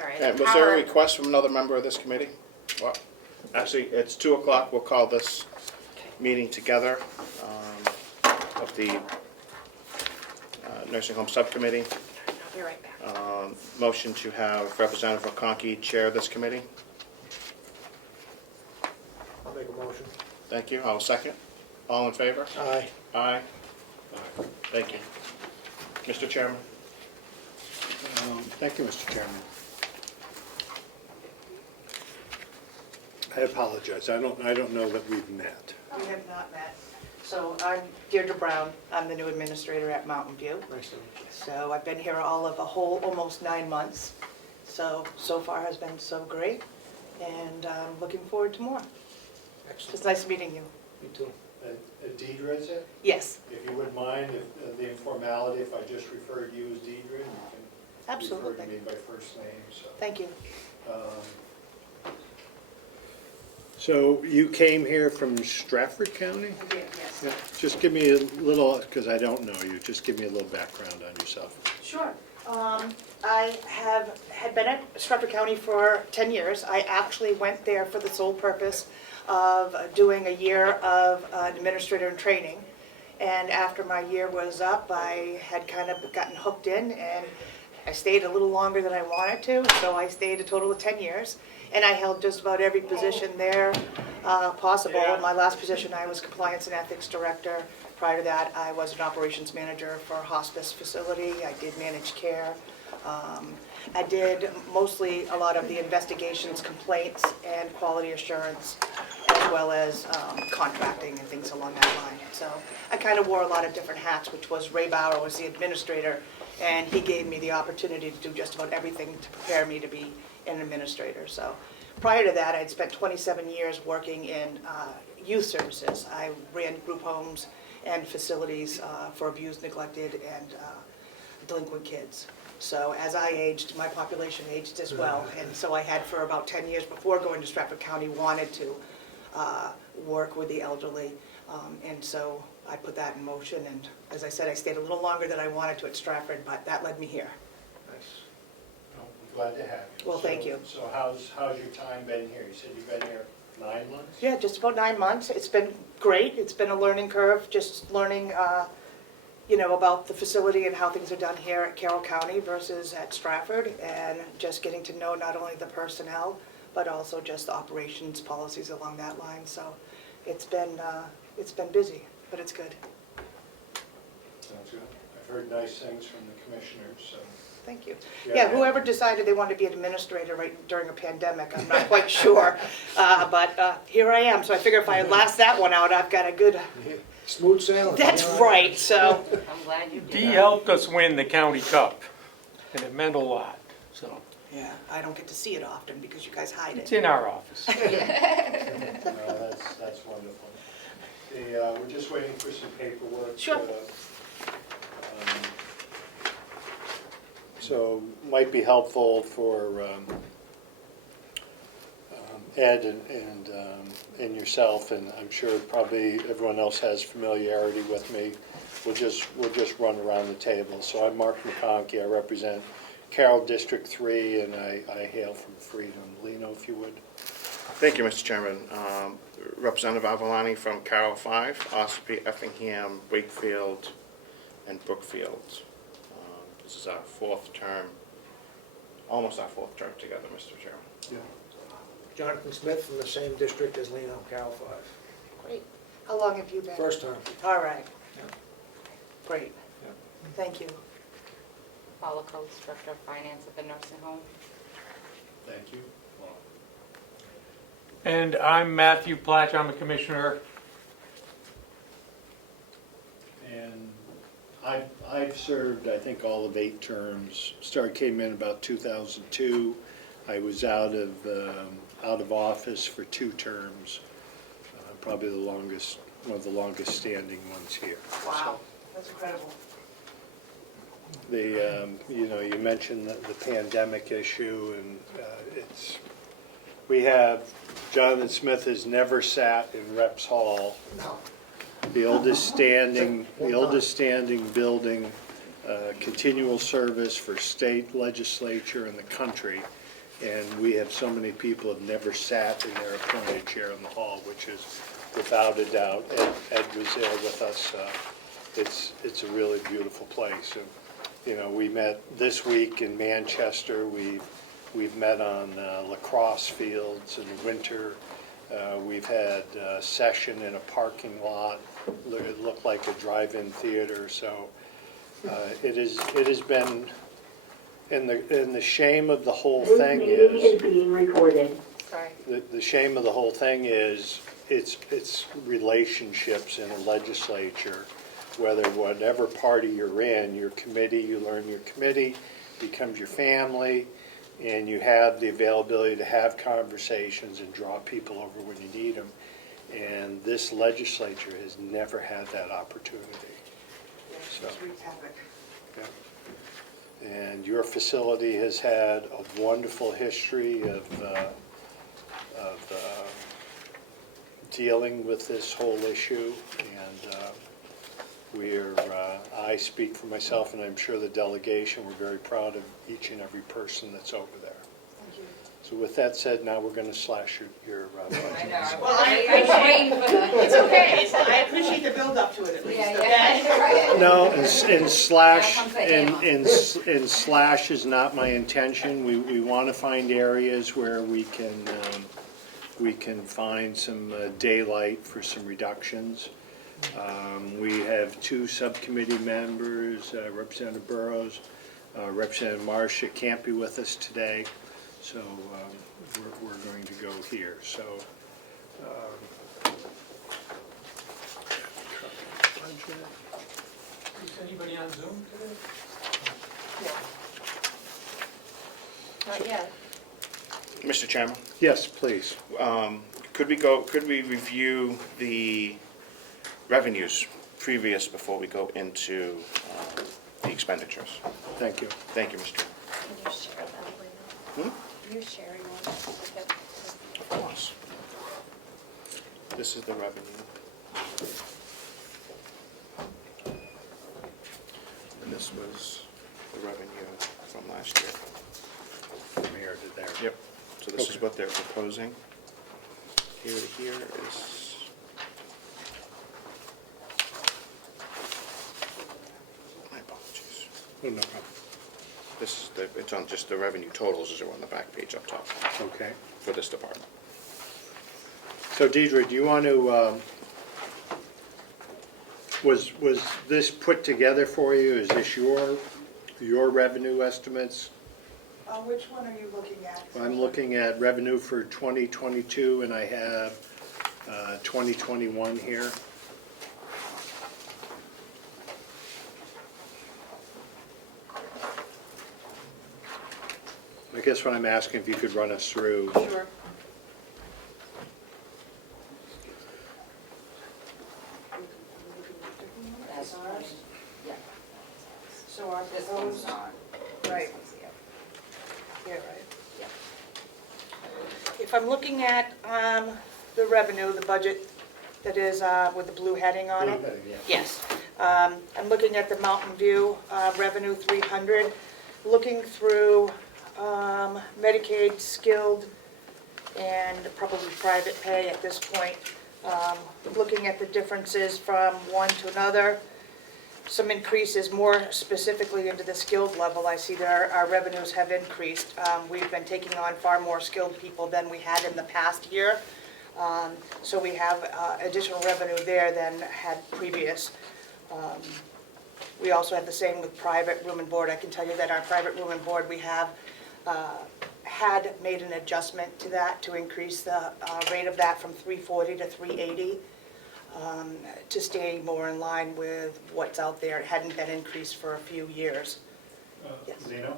all right. And was there a request from another member of this committee? Well, actually, it's 2 o'clock. We'll call this meeting together of the Nursing Home Subcommittee. I'll be right back. Motion to have Representative O'Conkey chair this committee. I'll make a motion. Thank you. I'll second. All in favor? Aye. Aye. Thank you. Mr. Chairman? Thank you, Mr. Chairman. I apologize. I don't know that we've met. We have not met. So I'm Deirdre Brown. I'm the new administrator at Mountain View. Nice to meet you. So I've been here all of almost 9 months. So far has been so great, and I'm looking forward to more. It's Excellent. nice meeting you. Me too. Deidre, is it? Yes, If you wouldn't mind, if the informality, if I just refer to you as Deidre, and you can refer to absolutely. me by first name, so. Thank you. So you came here from Stratford County? I did, yes. Yeah. Just give me a little, because I don't know you, just give me a little background on yourself. Sure. I had been at Stratford County for 10 years. I actually went there for the sole purpose of doing a year of administrator in training. And after my year was up, I had kind of gotten hooked in, and I stayed a little longer than I wanted to, so I stayed a total of 10 years. And I held just about every position there possible. My last position, I was compliance and ethics director. Prior to that, I was an operations manager for a hospice facility. I did managed care. I did mostly a lot of the investigations, complaints, and quality assurance, as well as contracting and things along that line. So I kind of wore a lot of different hats, which was Ray Bauer was the administrator, and he gave me the opportunity to do just about everything to prepare me to be an administrator. So prior to that, I'd spent 27 years working in youth services. I ran group homes and facilities for abused, neglected, and delinquent kids. So as I aged, my population aged as well, and so I had for about 10 years before going to Stratford County wanted to work with the elderly, and so I put that in motion, and as I said, I stayed a little longer than I wanted to at Stratford, but that led me here. Nice. Well, I'm glad to have you. Well, thank you. So how's your time been here? You said you've been here 9 months? Yeah, just about 9 months. It's been great. It's been a learning curve, just learning about the facility and how things are done here at Carroll County versus at Stratford, and just getting to know not only the personnel, but also just the operations policies along that line. So it's been busy, but it's good. Sounds good. I've heard nice things from the commissioners, so. Thank you. Yeah. Yeah, whoever decided they wanted to be an administrator right during a pandemic, I'm not quite sure. But here I am, so I figure if I last that one out, I've got a good, Smooth sailing. that's You know? right, so. I'm glad you did Dee that. helped us win the county cup, and it meant a lot, so Yeah, I don't get to see it often because you guys hide it's it. in our office. That's wonderful. We're just waiting for some paperwork. Sure. So might be helpful for Ed and yourself, and I'm sure probably everyone else has familiarity with me. We'll just run around the table. So I'm Mark McConkey. I represent Carroll District 3, and I hail from Freedom. Lino, if you would. Thank you, Mr. Chairman. Representative Avalani from Carroll 5, Ospey, Effingham, Wakefield, and Brookfield. This is our 4th term, almost our 4th term together, Mr. Chairman. Yeah. Jonathan Smith from the same district as Lino, Carroll 5. Great. How long have you been? First term. All right. Yeah. Great. Yeah. Thank you. Paula Coates, Director of Finance at the nursing home. Thank you. And I'm Matthew Platch, I'm a commissioner. And I've served, I think, all of 8 terms. Came in about 2002. I was out of office for 2 terms. Probably one of the longest standing ones here. Wow, that's incredible. You mentioned the pandemic issue, and Jonathan Smith has never sat in Reps Hall, No. the oldest standing building continual service for state legislature in the country. And we have so many people have never sat in their appointed chair in the hall, which is without a doubt. Ed was there with us. It's a really beautiful place. And, you know, we met this week in Manchester. We've met on lacrosse fields in the winter. We've had a session in a parking lot. It looked like a drive-in theater. So it has been, and the shame of the whole thing is being recorded. Sorry. the shame of the whole thing is it's relationships in a legislature, whatever party you're in, your committee, you learn your committee becomes your family, and you have the availability to have conversations and draw people over when you need them. And this legislature has never had that opportunity. So, Wreaks havoc. yeah. And your facility has had a wonderful history of dealing with this whole issue, and I speak for myself, and I'm sure the delegation, we're very proud of each and every person that's over there. Thank you. So with that said, now we're going to slash your budget. I know. Well, I I'm waiting for the. It's okay, I appreciate the build-up to it at least, Yeah, okay? yeah, right. No, and slash, Now comes the hammer. and slash is not my intention. We want to find areas where we can find some daylight for some reductions. We have two subcommittee members, Representative Burrows, Representative Marsh can't be with us today, so we're going to go here. So. Is anybody on Zoom today? Not yet. Mr. Chairman, Yes, please. could we review the revenues previous before we go into the expenditures? Thank you. Thank you, Mr. Chairman. Can you share that, please? You're sharing one. Of course. This is the revenue. And this was the revenue from last year. From here to there. Yep. So this is Okay. what they're proposing. Here to here is. My apologies. Oh, no problem. This is it's on just the revenue totals as are on the back page up top Okay. for this department. So Deidre, do you want to, was this put together for you? Is this your revenue estimates? Which one are you looking at? I'm looking at revenue for 2022, and I have 2021 here. I guess what I'm asking, if you could run us through. Sure. That's ours? Yeah. So our This one's proposed, not. Right. This one's, yeah. here, right? Yeah. If I'm looking at the revenue, the budget that is with the blue heading on it. Blue heading, yeah. Yes. I'm looking at the Mountain View revenue 300, looking through Medicaid, skilled, and probably private pay at this point. Looking at the differences from one to another. Some increases more specifically into the skilled level. I see that our revenues have increased. We've been taking on far more skilled people than we had in the past year. So we have additional revenue there than had previous. We also had the same with private room and board. I can tell you that our private room and board, we have had made an adjustment to that to increase the rate of that from $340 to $380 to stay more in line with what's out there. It hadn't been increased for a few years. Yes. Zeno?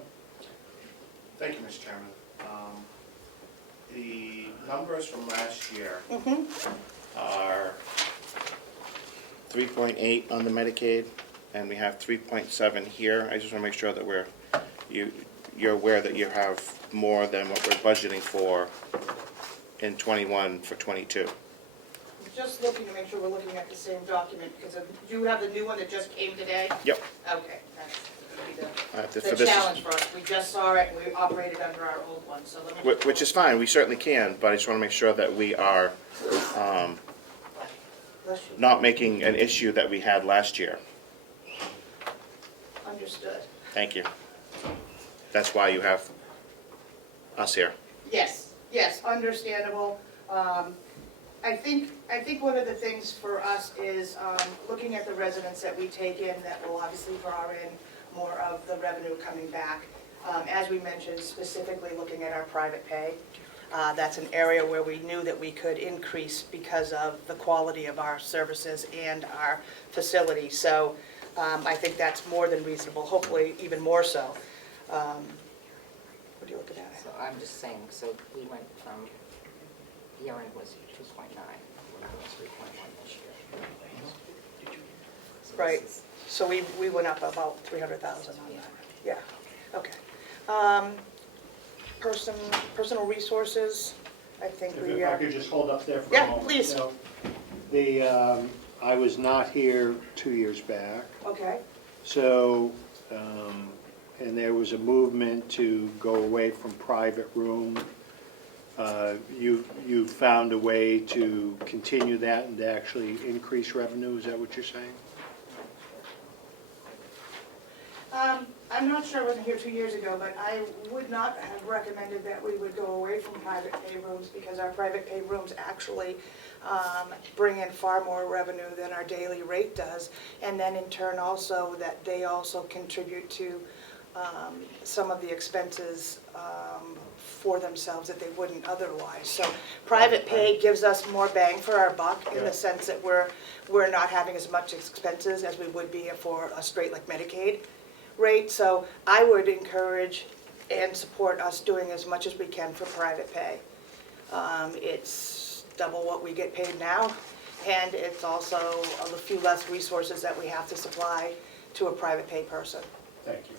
Thank you, Mr. Chairman. The numbers from last year are 3.8 on the Medicaid, and we have 3.7 here. I just want to make sure that you're aware that you have more than what we're budgeting for in 21 for 22. Just looking to make sure we're looking at the same document, because you have the new one that just came today? Yep. Okay, For the this, challenge for us. We just saw it and we operated under our old one, so let me. which is fine, we certainly can, but I just want to make sure that we are Bless you. not making an issue that we had last year. Understood. Thank you. That's why you have us here. Yes, yes, understandable. I think one of the things for us is looking at the residents that we take in that will obviously draw in more of the revenue coming back. As we mentioned, specifically looking at our private pay. That's an area where we knew that we could increase because of the quality of our services and our facility. So I think that's more than reasonable, hopefully even more so. What are you looking at? So I'm just saying, so we went from, year end was 2.9, when I was 3.1 this year. So Right, this is- so we went up about 300,000 on that, yeah, okay. Personal resources, I think If we I are, could just hold up there for a Yeah, moment. please. So, I was not here 2 years back, okay, so, and there was a movement to go away from private room. You found a way to continue that and to actually increase revenue, is that what you're saying? I'm not sure, I wasn't here 2 years ago, but I would not have recommended that we would go away from private pay rooms because our private pay rooms actually bring in far more revenue than our daily rate does. And then in turn also that they also contribute to some of the expenses for themselves that they wouldn't otherwise. So private pay gives us more bang for our buck in Yeah. the sense that we're not having as much expenses as we would be for a straight like Medicaid rate. So I would encourage and support us doing as much as we can for private pay. It's double what we get paid now, and it's also a few less resources that we have to supply to a private pay person. Thank you.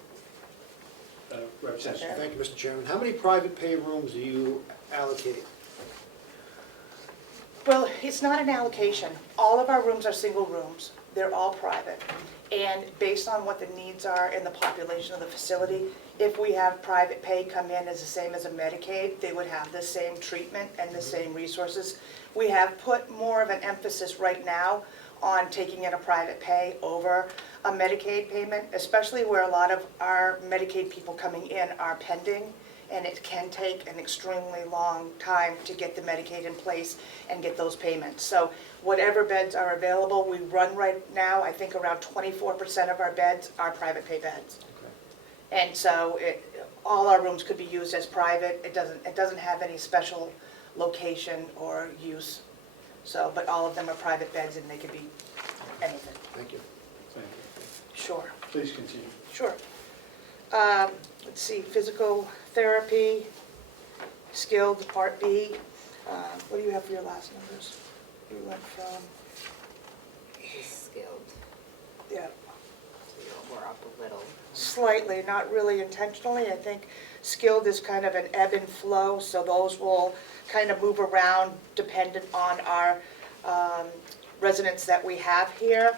Representative. Okay. Thank you, Mr. Chairman. How many private pay rooms do you allocate? Well, it's not an allocation. All of our rooms are single rooms. They're all private. And based on what the needs are in the population of the facility, if we have private pay come in as the same as a Medicaid, they would have the same treatment and the same resources. We have put more of an emphasis right now on taking in a private pay over a Medicaid payment, especially where a lot of our Medicaid people coming in are pending, and it can take an extremely long time to get the Medicaid in place and get those payments. So whatever beds are available, we run right now, I think around 24% of our beds are private pay beds. And so all our rooms could be used as private. It doesn't have any special location or use. So, but all of them are private beds and they could be anything. Thank you. Thank you. Sure, Please continue. sure. Let's see, physical therapy, skilled, Part B. What do you have for your last numbers? You went from, He's skilled, yeah, so we're up a little. slightly, not really intentionally. I think skilled is kind of an ebb and flow, so those will kind of move around dependent on our residents that we have here.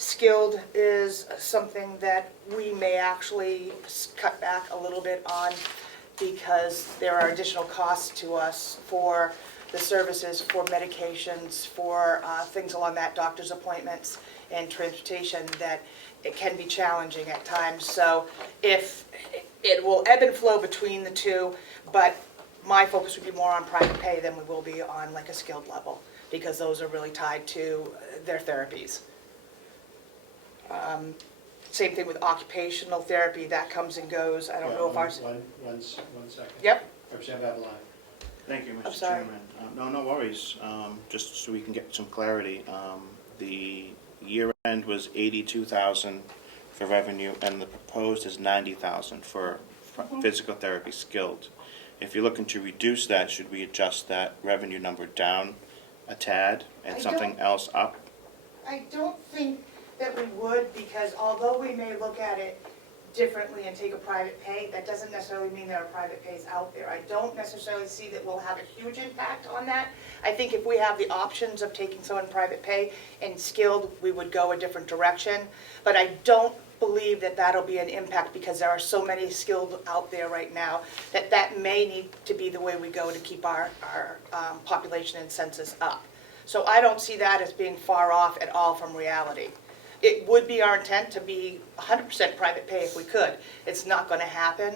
Skilled is something that we may actually cut back a little bit on because there are additional costs to us for the services, for medications, for things along that, doctor's appointments and transportation, that it can be challenging at times. So if it will ebb and flow between the two, but my focus would be more on private pay than we will be on like a skilled level, because those are really tied to their therapies. Same thing with occupational therapy, that comes and goes. I don't know if ours, One second. yep, Representative Avalon. Thank you, I'm Mr. sorry. Chairman. No worries. Just so we can get some clarity. The year end was 82,000 for revenue, and the proposed is 90,000 for physical therapy skilled. If you're looking to reduce that, should we adjust that revenue number down a tad and I something don't- else up? I don't think that we would, because although we may look at it differently and take a private pay, that doesn't necessarily mean there are private pays out there. I don't necessarily see that we'll have a huge impact on that. I think if we have the options of taking someone private pay and skilled, we would go a different direction. But I don't believe that that'll be an impact because there are so many skilled out there right now that that may need to be the way we go to keep our population and census up. So I don't see that as being far off at all from reality. It would be our intent to be 100% private pay if we could. It's not going to happen.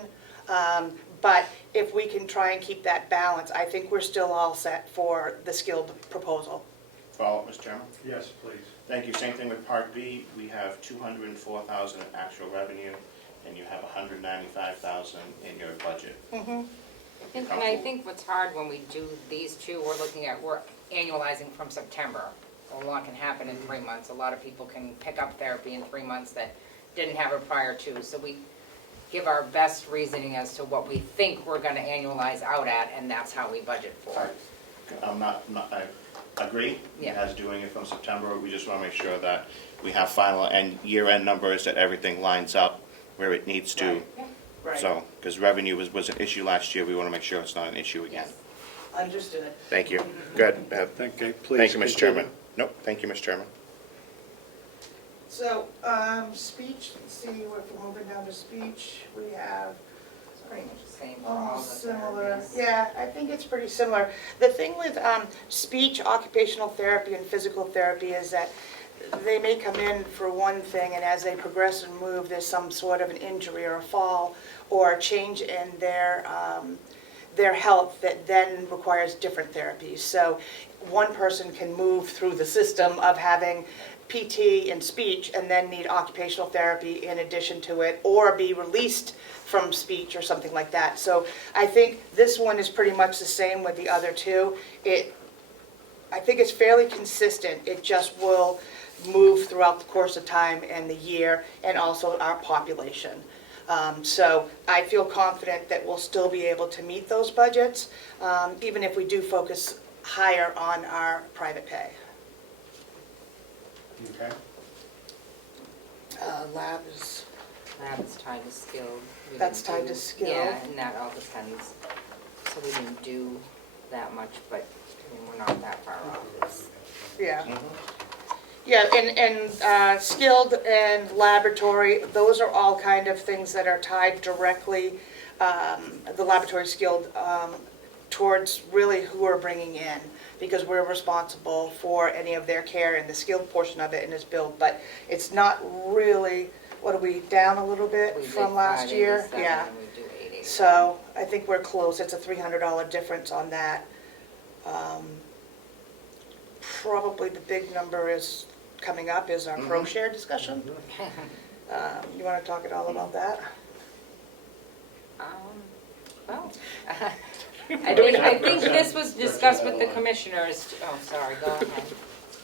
But if we can try and keep that balance, I think we're still all set for the skilled proposal. Follow up, Mr. Chairman? Yes, please. Thank you. Same thing with Part B. We have 204,000 in actual revenue, and you have 195,000 in your budget. I think what's hard when we do these two, we're annualizing from September. A lot can happen in 3 months. A lot of people can pick up therapy in 3 months that didn't have it prior to. So we give our best reasoning as to what we think we're gonna annualize out at, and that's how we budget for it. I agree, Yeah. as doing it from September. We just want to make sure that we have final and year-end numbers, that everything lines up where it needs to. Right. Yeah. Right. So, because revenue was an issue last year, we want to make sure it's not an issue again. Yes. Understood. Thank you. Good. Thank you, please. Thank you, Mr. continue. Chairman. Nope, thank you, Mr. Chairman. So, speech, let's see, if we're moving down to speech, we have It's pretty much the same for all the almost similar. therapies. Yeah, I think it's pretty similar. The thing with speech, occupational therapy, and physical therapy is that they may come in for one thing, and as they progress and move, there's some sort of an injury or a fall or a change in their health that then requires different therapies. So one person can move through the system of having PT and speech and then need occupational therapy in addition to it, or be released from speech or something like that. So I think this one is pretty much the same with the other two. I think it's fairly consistent. It just will move throughout the course of time and the year, and also our population. So I feel confident that we'll still be able to meet those budgets, even if we do focus higher on our private pay. Okay. Lab is, Lab is tied to skilled. We That's didn't tied do- to skilled. Yeah, and that all depends. So we didn't do that much, but I mean, we're not that far off. yeah. Yeah, and skilled and laboratory, those are all kind of things that are tied directly, the laboratory skilled, towards really who we're bringing in, because we're responsible for any of their care, and the skilled portion of it and is billed, but it's not really, what are we, down a little bit We did from last year? 587 Yeah, and we do 880. so I think we're close, it's a $300 difference on that. Probably the big number is, coming up is our pro share discussion. You want to talk at all about that? Well, I think this was discussed with the commissioners. Oh, sorry, go ahead.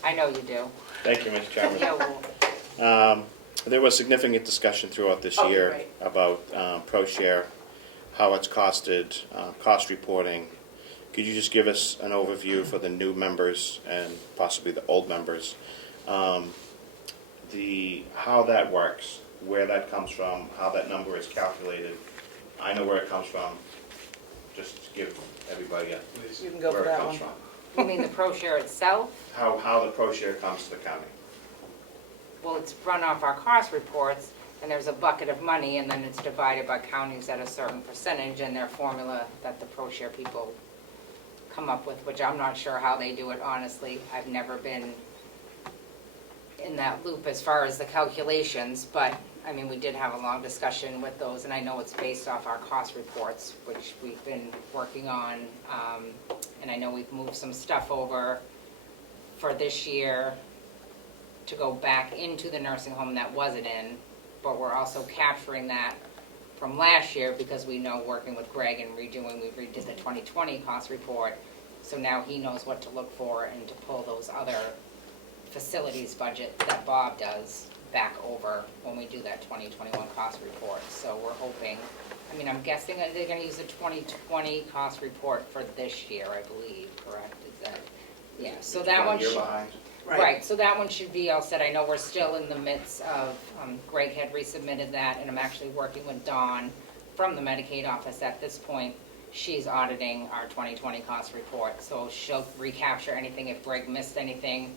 I know you do. Thank you, Mr. Chairman. Yeah, well, There was significant discussion throughout this Oh, year right. about ProShare, how it's costed, cost reporting. Could you just give us an overview for the new members and possibly the old members? How that works, where that comes from, how that number is calculated. I know where it comes from. Just give everybody You can go where for it that comes one. from. you mean the pro share itself? How the ProShare comes to the county. Well, it's run off our cost reports, and there's a bucket of money, and then it's divided by counties at a certain percentage, and their formula that the pro share people come up with, which I'm not sure how they do it, honestly. I've never been in that loop as far as the calculations, but, I mean, we did have a long discussion with those, and I know it's based off our cost reports, which we've been working on, and I know we've moved some stuff over for this year to go back into the nursing home that wasn't in, but we're also capturing that from last year because we know, working with Greg and we redid the 2020 cost report, so now he knows what to look for and to pull those other facilities budget that Bob does back over when we do that 2021 cost report. So we're hoping, I mean, I'm guessing that they're gonna use the 2020 cost report for this year, I believe, correct? Is that, yeah, so that one Year should. behind. Right, so that one should be all set. I know we're still in the midst of, Greg had resubmitted that, and I'm actually working with Dawn from the Medicaid office at this point. She's auditing our 2020 cost report, so she'll recapture anything if Greg missed anything.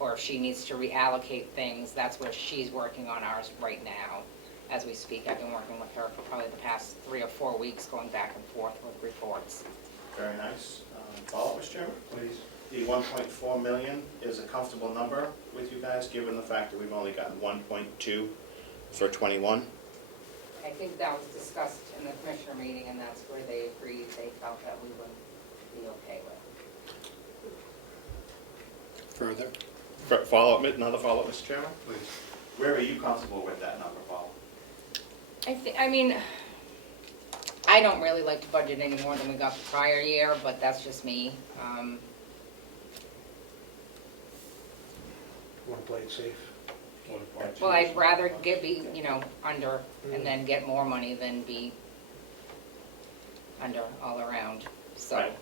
or if she needs to reallocate things, that's where she's working on ours right now. As we speak, I've been working with her for probably the past 3 or 4 weeks, going back and forth with reports. Very nice. Follow-up, Mr. Chairman? Please. The 1.4 million is a comfortable number with you guys, given the fact that we've only gotten 1.2 for 21? I think that was discussed in the commissioner meeting, and that's where they agreed, they felt that we would be okay with. Further? Follow-up, another follow-up, Mr. Chairman? Please. Where are you comfortable with that number, Paul? I mean, I don't really like to budget any more than we got the prior year, but that's just me. Want to play it safe? Well, I'd rather be, under and then get more money than be under all around, so. Right.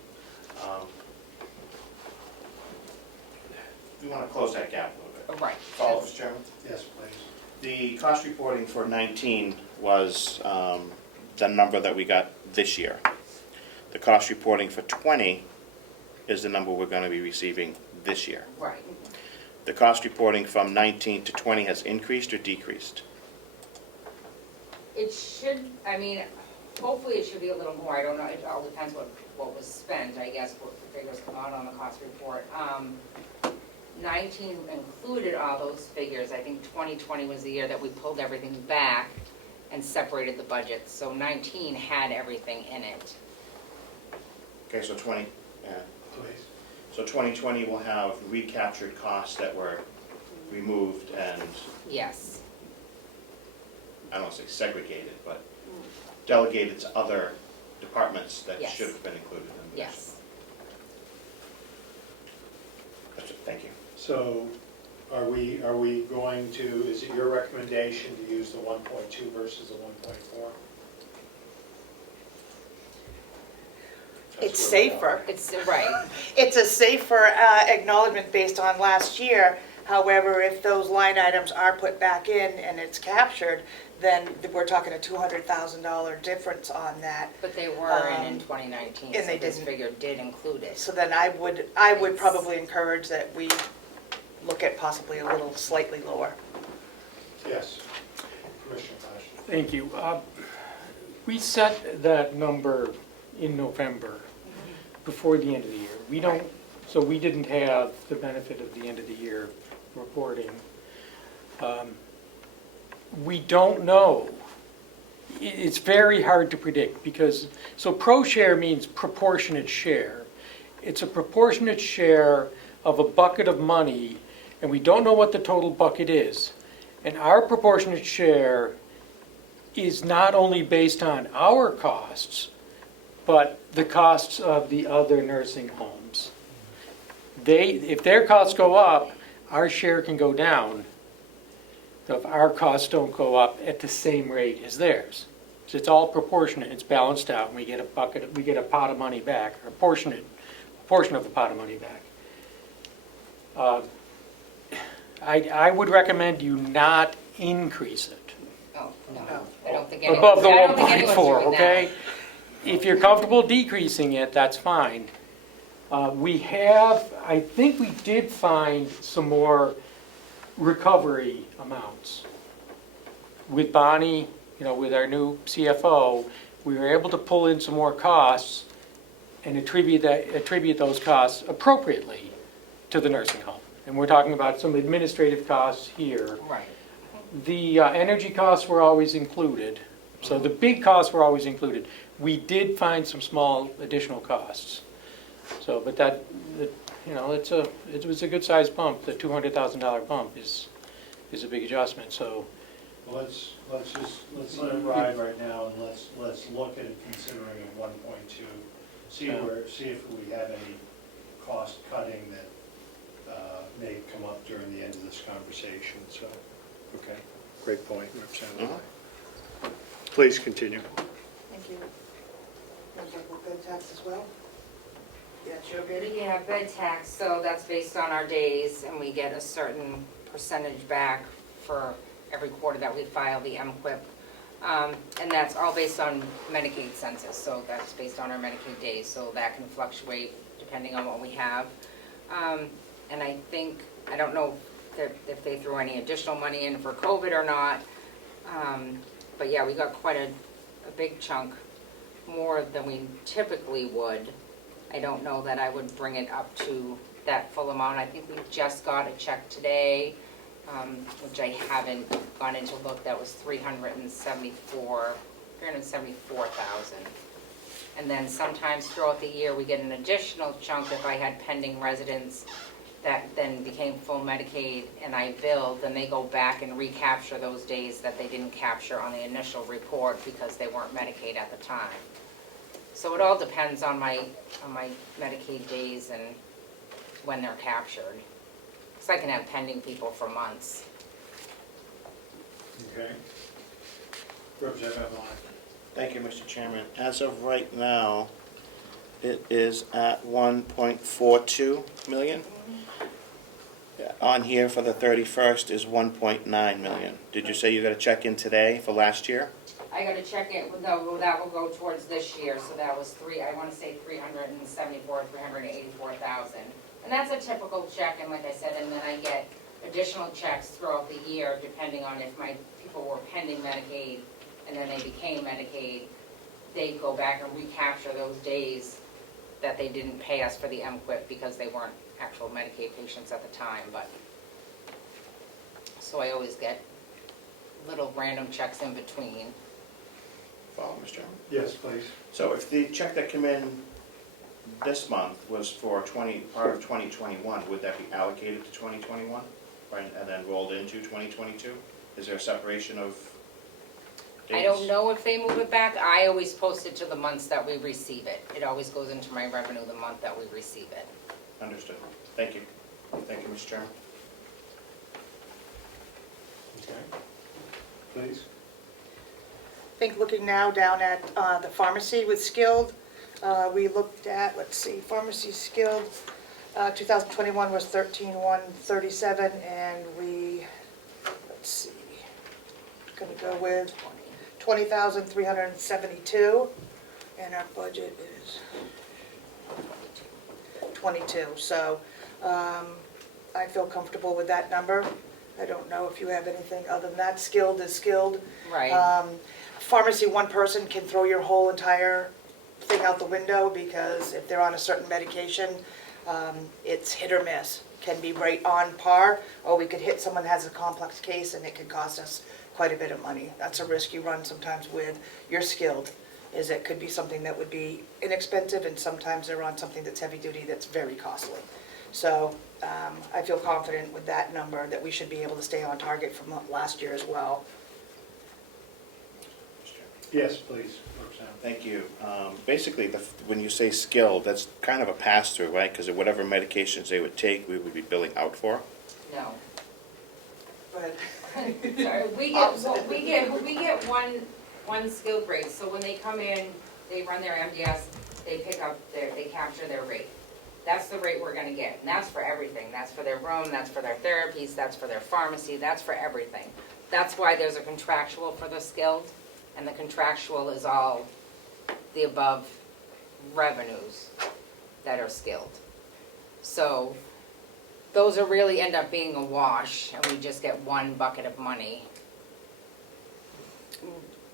We want to close that gap a little bit. Right. Follow-up, Mr. Chairman? Yes, please. The cost reporting for 19 was the number that we got this year. The cost reporting for 20 is the number we're going to be receiving this year. Right. The cost reporting from 19 to 20 has increased or decreased? It should, hopefully it should be a little more, I don't know, it all depends what was spent, I guess, what the figures come out on the cost report. 19 included all those figures, I think 2020 was the year that we pulled everything back and separated the budget, so 19 had everything in it. Okay, so 20, Please. so 2020 will have recaptured costs that were removed and, Yes, I don't want to say segregated, but delegated to other departments that Yes. should have been included in this. yes. That's it, thank you. So are we going to, is it your recommendation to use the 1.2 versus the 1.4? It's safer. It's, right, It's a safer acknowledgement based on last year. However, if those line items are put back in and it's captured, then we're talking a $200,000 difference on that. but they were in 2019, and so they this didn't. figure did include it. So then I would probably encourage that we look at possibly a little slightly lower. Yes. Commissioner Pash. Thank you. We set that number in November, before the end of the year. So we didn't have the benefit of the end of the year reporting. We don't know. It's very hard to predict because, so pro share means proportionate share. It's a proportionate share of a bucket of money, and we don't know what the total bucket is. And our proportionate share is not only based on our costs, but the costs of the other nursing homes. If their costs go up, our share can go down. So if our costs don't go up at the same rate as theirs. So it's all proportionate, it's balanced out, and we get a pot of money back, or a portion of a pot of money back. I would recommend you not increase it Oh, no, I don't think anyone. above the I don't think anyone's 1.4, doing that. okay? If you're comfortable decreasing it, that's fine. I think we did find some more recovery amounts. With Bonnie, with our new CFO, we were able to pull in some more costs and attribute those costs appropriately to the nursing home. And we're talking about some administrative costs here. Right. The energy costs were always included, so the big costs were always included. We did find some small additional costs. So, but it was a good sized bump. The $200,000 bump is a big adjustment. So, Well, let's let it ride right now, and let's look at it considering a 1.2. See if we have any cost cutting that may come up during the end of this conversation. So, okay, great point, Representative. Please continue. Thank you. Good tax as well? Yes, you're good? Yeah, bed tax, so that's based on our days, and we get a certain percentage back for every quarter that we file the MQIP. And that's all based on Medicaid census, so that's based on our Medicaid days, so that can fluctuate depending on what we have. And I think I don't know if they threw any additional money in for COVID or not. But yeah, we got quite a big chunk, more than we typically would. I don't know that I would bring it up to that full amount. I think we just got a check today, which I haven't gone in to look, that was 374,000. And then sometimes throughout the year, we get an additional chunk if I had pending residents that then became full Medicaid and I billed, then they go back and recapture those days that they didn't capture on the initial report because they weren't Medicaid at the time. So it all depends on my Medicaid days and when they're captured. Because I can have pending people for months. Okay. Representative Avalon. Thank you, Mr. Chairman. As of right now, it is at 1.42 million. On here for the 31st is 1.9 million. Did you say you got a check in today for last year? I gotta check it, no, that will go towards this year, so that was I wanna say 384,000. And that's a typical check, and like I said, and then I get additional checks throughout the year, depending on if my people were pending Medicaid, and then they became Medicaid, they go back and recapture those days that they didn't pay us for the MQIP because they weren't actual Medicaid patients at the time, but, so I always get little random checks in between. Follow, Mr. Chairman. Yes, please. So if the check that came in this month was for part of 2021, would that be allocated to 2021? Right, and then rolled into 2022? Is there a separation of dates? I don't know if they move it back. I always post it to the months that we receive it. It always goes into my revenue the month that we receive it. Understood. Thank you. Thank you, Mr. Chairman. Okay. Please. I think looking now down at the pharmacy with skilled, we looked at, let's see, pharmacy skilled, 2021 was 13,137, and we, let's see, gonna go with 20,372, and our budget is 22. So I feel comfortable with that number. I don't know if you have anything other than that. Skilled is skilled. Right. Pharmacy, one person can throw your whole entire thing out the window because if they're on a certain medication, it's hit or miss. Can be right on par, or we could hit someone that has a complex case and it could cost us quite a bit of money. That's a risk you run sometimes with your skilled, is it could be something that would be inexpensive, and sometimes they're on something that's heavy duty that's very costly. So I feel confident with that number that we should be able to stay on target from last year as well. Mr. Chairman. Yes, please, Representative. Thank you. Basically, when you say skilled, that's kind of a pass-through, right? Because of whatever medications they would take, we would be billing out for. No. But Sorry, we get one skilled rate, so when they come in, they run their MDS, they they capture their rate. That's the rate we're gonna get, and that's for everything. That's for their room, that's for their therapies, that's for their pharmacy, that's for everything. That's why there's a contractual for the skilled, and the contractual is all the above revenues that are skilled. So those are really end up being a wash, and we just get one bucket of money.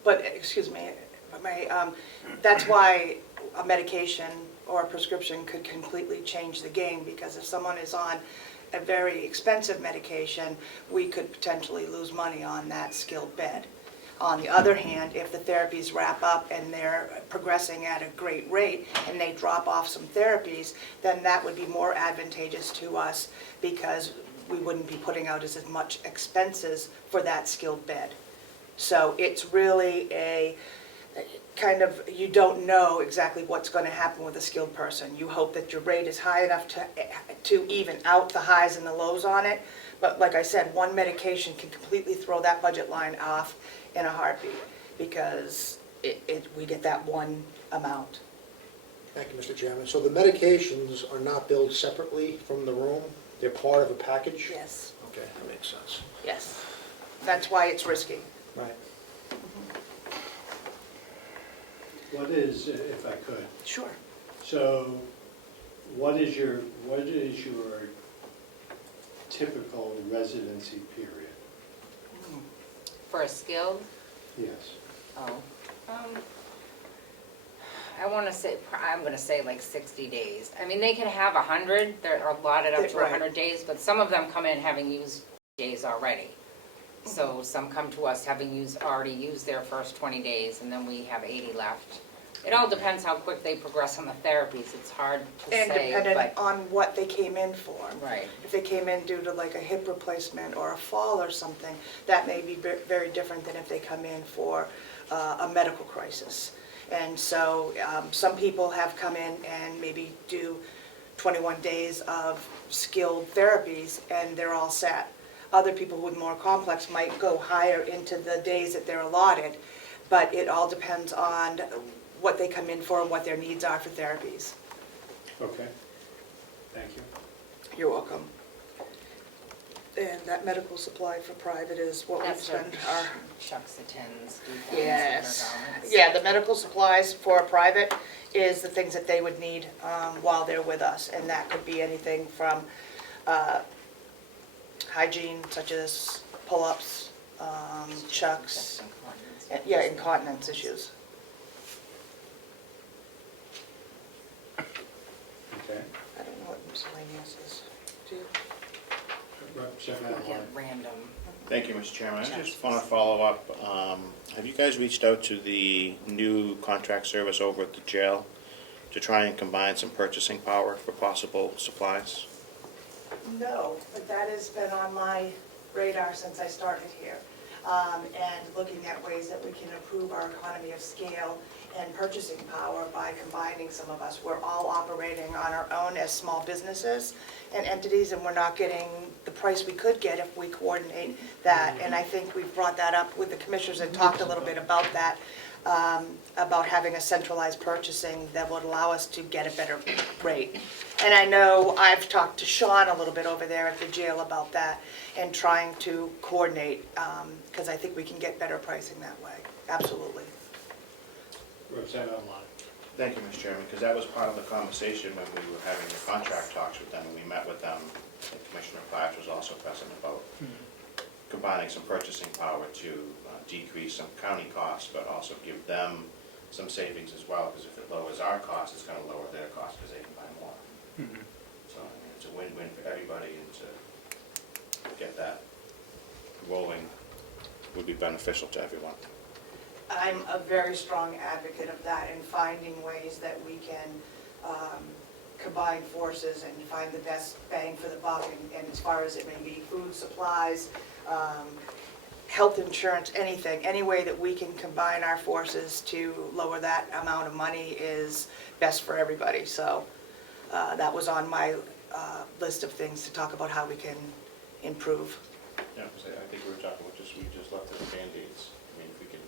But, excuse me, that's why a medication or a prescription could completely change the game, because if someone is on a very expensive medication, we could potentially lose money on that skilled bed. On the other hand, if the therapies wrap up and they're progressing at a great rate and they drop off some therapies, then that would be more advantageous to us because we wouldn't be putting out as much expenses for that skilled bed. So it's really a kind of, you don't know exactly what's going to happen with a skilled person. You hope that your rate is high enough to even out the highs and the lows on it. But like I said, one medication can completely throw that budget line off in a heartbeat because we get that one amount. Thank you, Mr. Chairman. So the medications are not billed separately from the room? They're part of a package? Yes, Okay, that makes sense. yes. That's why it's risky. Right. What is, if I could, Sure. so what is your typical residency period? For a skilled, Yes. I wanna say, I'm gonna say like 60 days. I mean, they can have 100, they're allotted up to Right. 100 days, but some of them come in having used days already. So some come to us having already used their first 20 days, and then we have 80 left. It all depends how quick they progress on the therapies, it's hard to And say, dependent but, on what they came in for. right. If they came in due to like a hip replacement or a fall or something, that may be very different than if they come in for a medical crisis. And so some people have come in and maybe do 21 days of skilled therapies and they're all set. Other people with more complex might go higher into the days that they're allotted, but it all depends on what they come in for and what their needs are for therapies. Okay, thank you. You're welcome. And that medical supply for private is what we That's what spend our, Chuck's attends, yes. Yeah, the medical supplies for a private is the things that they would need while they're with us. And that could be anything from hygiene, such as pull-ups, chucks, yeah, incontinence issues. Okay. I don't know what miscellaneous is. Do you? Representative Get Allen. random. Thank you, Mr. Chairman. I just want to follow up. Have you guys reached out to the new contract service over at the jail to try and combine some purchasing power for possible supplies? No, but that has been on my radar since I started here. And looking at ways that we can improve our economy of scale and purchasing power by combining some of us. We're all operating on our own as small businesses and entities, and we're not getting the price we could get if we coordinate that. And I think we've brought that up with the commissioners and talked a little bit about that, about having a centralized purchasing that would allow us to get a better rate. And I know I've talked to Sean a little bit over there at the jail about that and trying to coordinate, because I think we can get better pricing that way, absolutely. Representative Allen. Thank you, Mr. Chairman, because that was part of the conversation when we were having the contract talks with them, and we met with them. And Commissioner Platt was also present about combining some purchasing power to decrease some county costs, but also give them some savings as well, because if it lowers our costs, it's going to lower their costs because they can buy more. So I mean, it's a win-win for everybody, and to get that rolling would be beneficial to everyone. I'm a very strong advocate of that and finding ways that we can combine forces and find the best bang for the buck. And as far as it may be food supplies, health insurance, anything, any way that we can combine our forces to lower that amount of money is best for everybody. So that was on my list of things to talk about how we can improve. Yeah, because I think we were talking about we just looked at the Band-Aids. I mean, if we can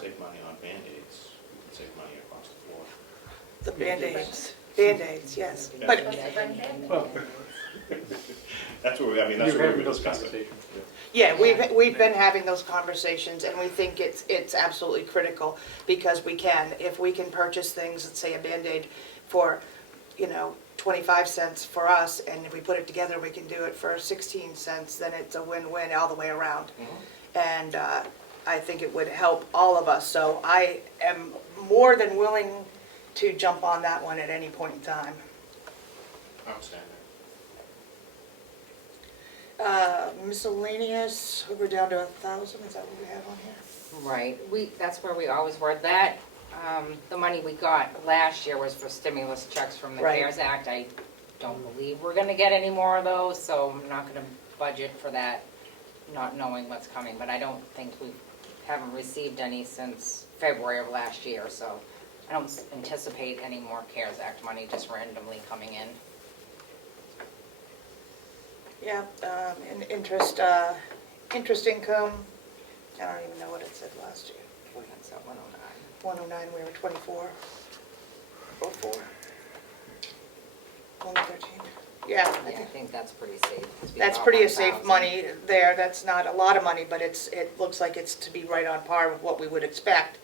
save money on Band-Aids, we can save money across the floor. The Band-Aids, yes. But Well, That's what I mean, that's you're what having we those discussed. conversations. yeah, we've been having those conversations, and we think it's absolutely critical, because we can, if we can purchase things, let's say a Band-Aid for, 25 cents for us, and if we put it together, we can do it for 16 cents, then it's a win-win all the way around. And I think it would help all of us, so I am more than willing to jump on that one at any point in time. Outstanding. Miscellaneous, we're down to 1,000, is that what we have on here? Right, that's where we always were. That, the money we got last year was for stimulus checks from the Right. CARES Act. I don't believe we're gonna get any more of those, so I'm not gonna budget for that, not knowing what's coming. But I don't think haven't received any since February of last year, so I don't anticipate any more CARES Act money just randomly coming in. Yeah, and interest income, I don't even know what it said last year. That's at 109. 109, we were 24, 04, 113. Yeah, I Yeah, I think think that's pretty safe. 'cause we that's got pretty safe 1,000. money there. That's not a lot of money, but it looks like it's to be right on par with what we would expect.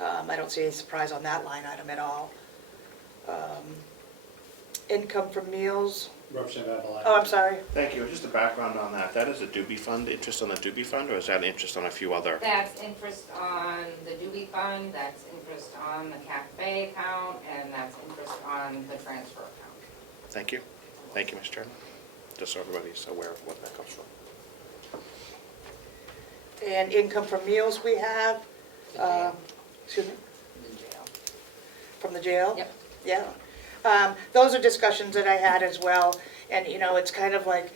I don't see any surprise on that line item at all. Income from meals, Representative Avalon. oh, I'm sorry. Thank you. Just a background on that. That is a doobie fund, interest on the doobie fund, or is that interest on a few other? That's interest on the Doobie Fund, that's interest on the cafe account, and that's interest on the transfer account. Thank you. Thank you, Mr. Chairman. Just so everybody's aware of what that comes from. And income from meals we have, The jail. excuse me, The jail. from the jail? Yep. Yeah. Those are discussions that I had as well, and, you know, it's kind of like,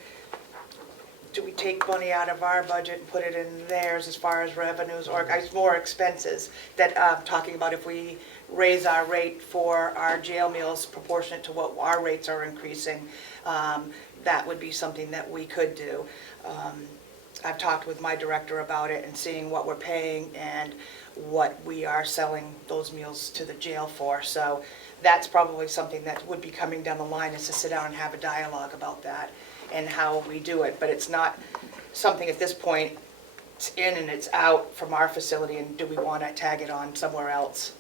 do we take money out of our budget and put it in theirs as far as revenues, or it's more expenses that, talking about if we raise our rate for our jail meals proportionate to what our rates are increasing, that would be something that we could do. I've talked with my director about it and seeing what we're paying and what we are selling those meals to the jail for. So that's probably something that would be coming down the line, is to sit down and have a dialogue about that and how we do it. But it's not something at this point, it's in and it's out from our facility, and do we want to tag it on somewhere else?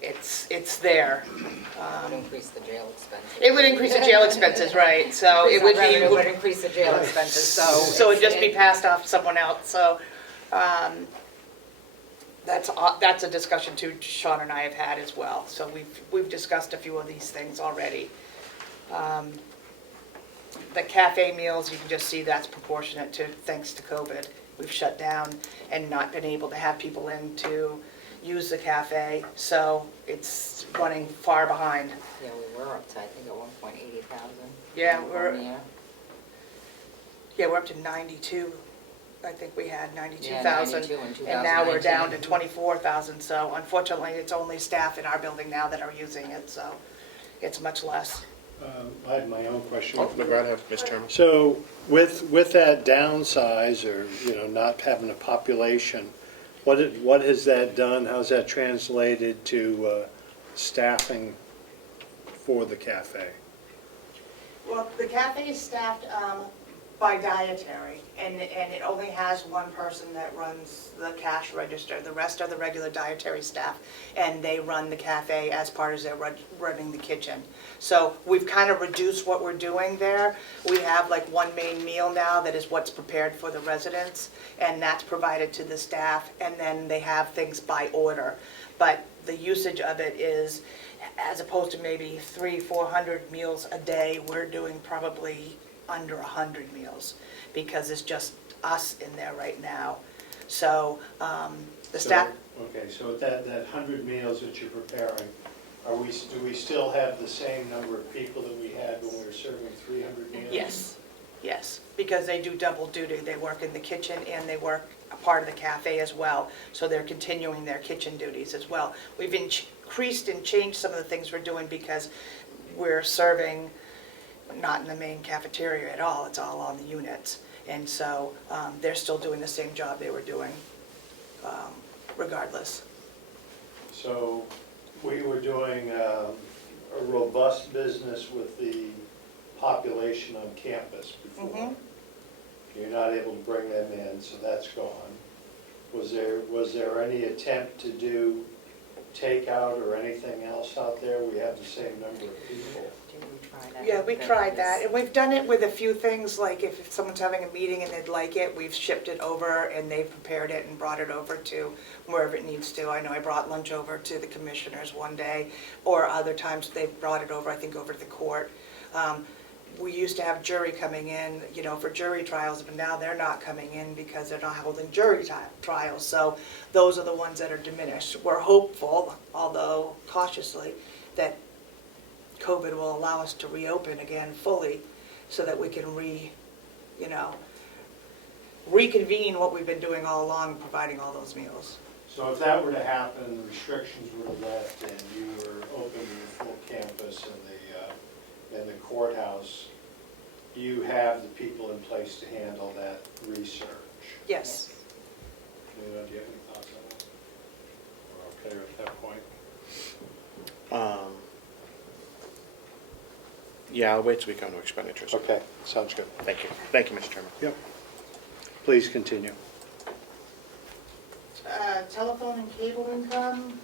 It's there. It would increase the jail expenses. It would increase the jail expenses, right, so it would be. It would increase the jail expenses, so. So it'd just be passed off to someone else, so, that's a discussion too Sean and I have had as well, so we've discussed a few of these things already. The cafe meals, you can just see that's proportionate to, thanks to COVID. We've shut down and not been able to have people in to use the cafe, so it's running far behind. Yeah, we were up to, I think, at 1.80 thousand. Yeah, we're up to 92, I think we had 92,000. 92 in 2019. And now we're down to 24,000, so unfortunately, it's only staff in our building now that are using it, so it's much less. I have my own question. Oh, go ahead, Mr. Chairman. So with that downsize, or, you know, not having a population, what has that done? How's that translated to staffing for the cafe? Well, the cafe is staffed by dietary, and it only has one person that runs the cash register. The rest are the regular dietary staff, and they run the cafe as part of their running the kitchen. So we've kind of reduced what we're doing there. We have like one main meal now that is what's prepared for the residents, and that's provided to the staff, and then they have things by order. But the usage of it is, as opposed to maybe 300-400 meals a day, we're doing probably under 100 meals, because it's just us in there right now. So the staff. Okay, so that 100 meals that you're preparing, do we still have the same number of people that we had when we were serving 300 meals? Yes, because they do double duty. They work in the kitchen and they work a part of the cafe as well, so they're continuing their kitchen duties as well. We've increased and changed some of the things we're doing because we're serving not in the main cafeteria at all, it's all on the units. And so they're still doing the same job they were doing regardless. So we were doing a robust business with the population on campus before. Mhm. You're not able to bring them in, so that's gone. Was there any attempt to do takeout or anything else out there? We have the same number of people. Did we try that? Yeah, we tried that, and we've done it with a few things, like if someone's having a meeting and they'd like it, we've shipped it over and they've prepared it and brought it over to wherever it needs to. I know I brought lunch over to the commissioners one day, or other times they've brought it over, I think over to the court. We used to have jury coming in, you know, for jury trials, but now they're not coming in because they're not holding jury trials. So those are the ones that are diminished. We're hopeful, although cautiously, that COVID will allow us to reopen again fully so that we can reconvene what we've been doing all along, providing all those meals. So if that were to happen, the restrictions were lifted, and you were open to the full campus in the courthouse, you have the people in place to handle that research? Yes. Do you have any thoughts on that? We're okay at that point? Yeah, I'll wait till we come to expenditures. Okay, sounds good. Thank you. Thank you, Mr. Chairman. Yep. Please continue. Telephone and cable income.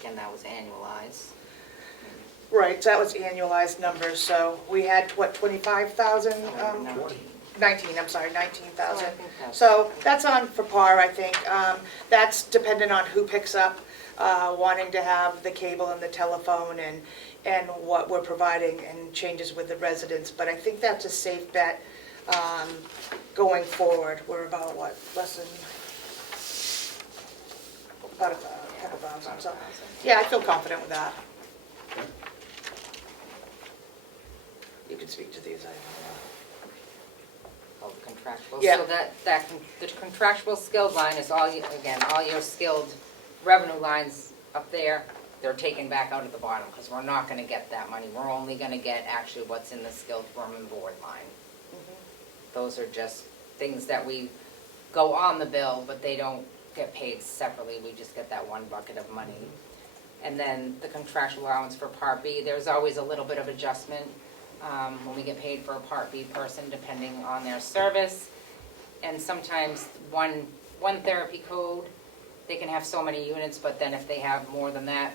Again, that was annualized. Right, so that was annualized numbers, so we had, what, 25,000? 19, I'm sorry, 19,000. So I think that's- So that's on for par, I think. That's dependent on who picks up, wanting to have the cable and the telephone and what we're providing and changes with the residents. But I think that's a safe bet going forward. We're about, what, less than, about a couple thousand, so. Yeah, I feel confident with that. Okay. You can speak to these, I don't know. Oh, the contractual. Yeah. So the contractual skilled line is all, again, all your skilled revenue lines up there, they're taken back out at the bottom, because we're not gonna get that money. We're only gonna get actually what's in the skilled room and board line. Those are just things that we go on the bill, but they don't get paid separately. We just get that one bucket of money. And then the contractual allowance for Part B, there's always a little bit of adjustment when we get paid for a Part B person, depending on their service. And sometimes one therapy code, they can have so many units, but then if they have more than that,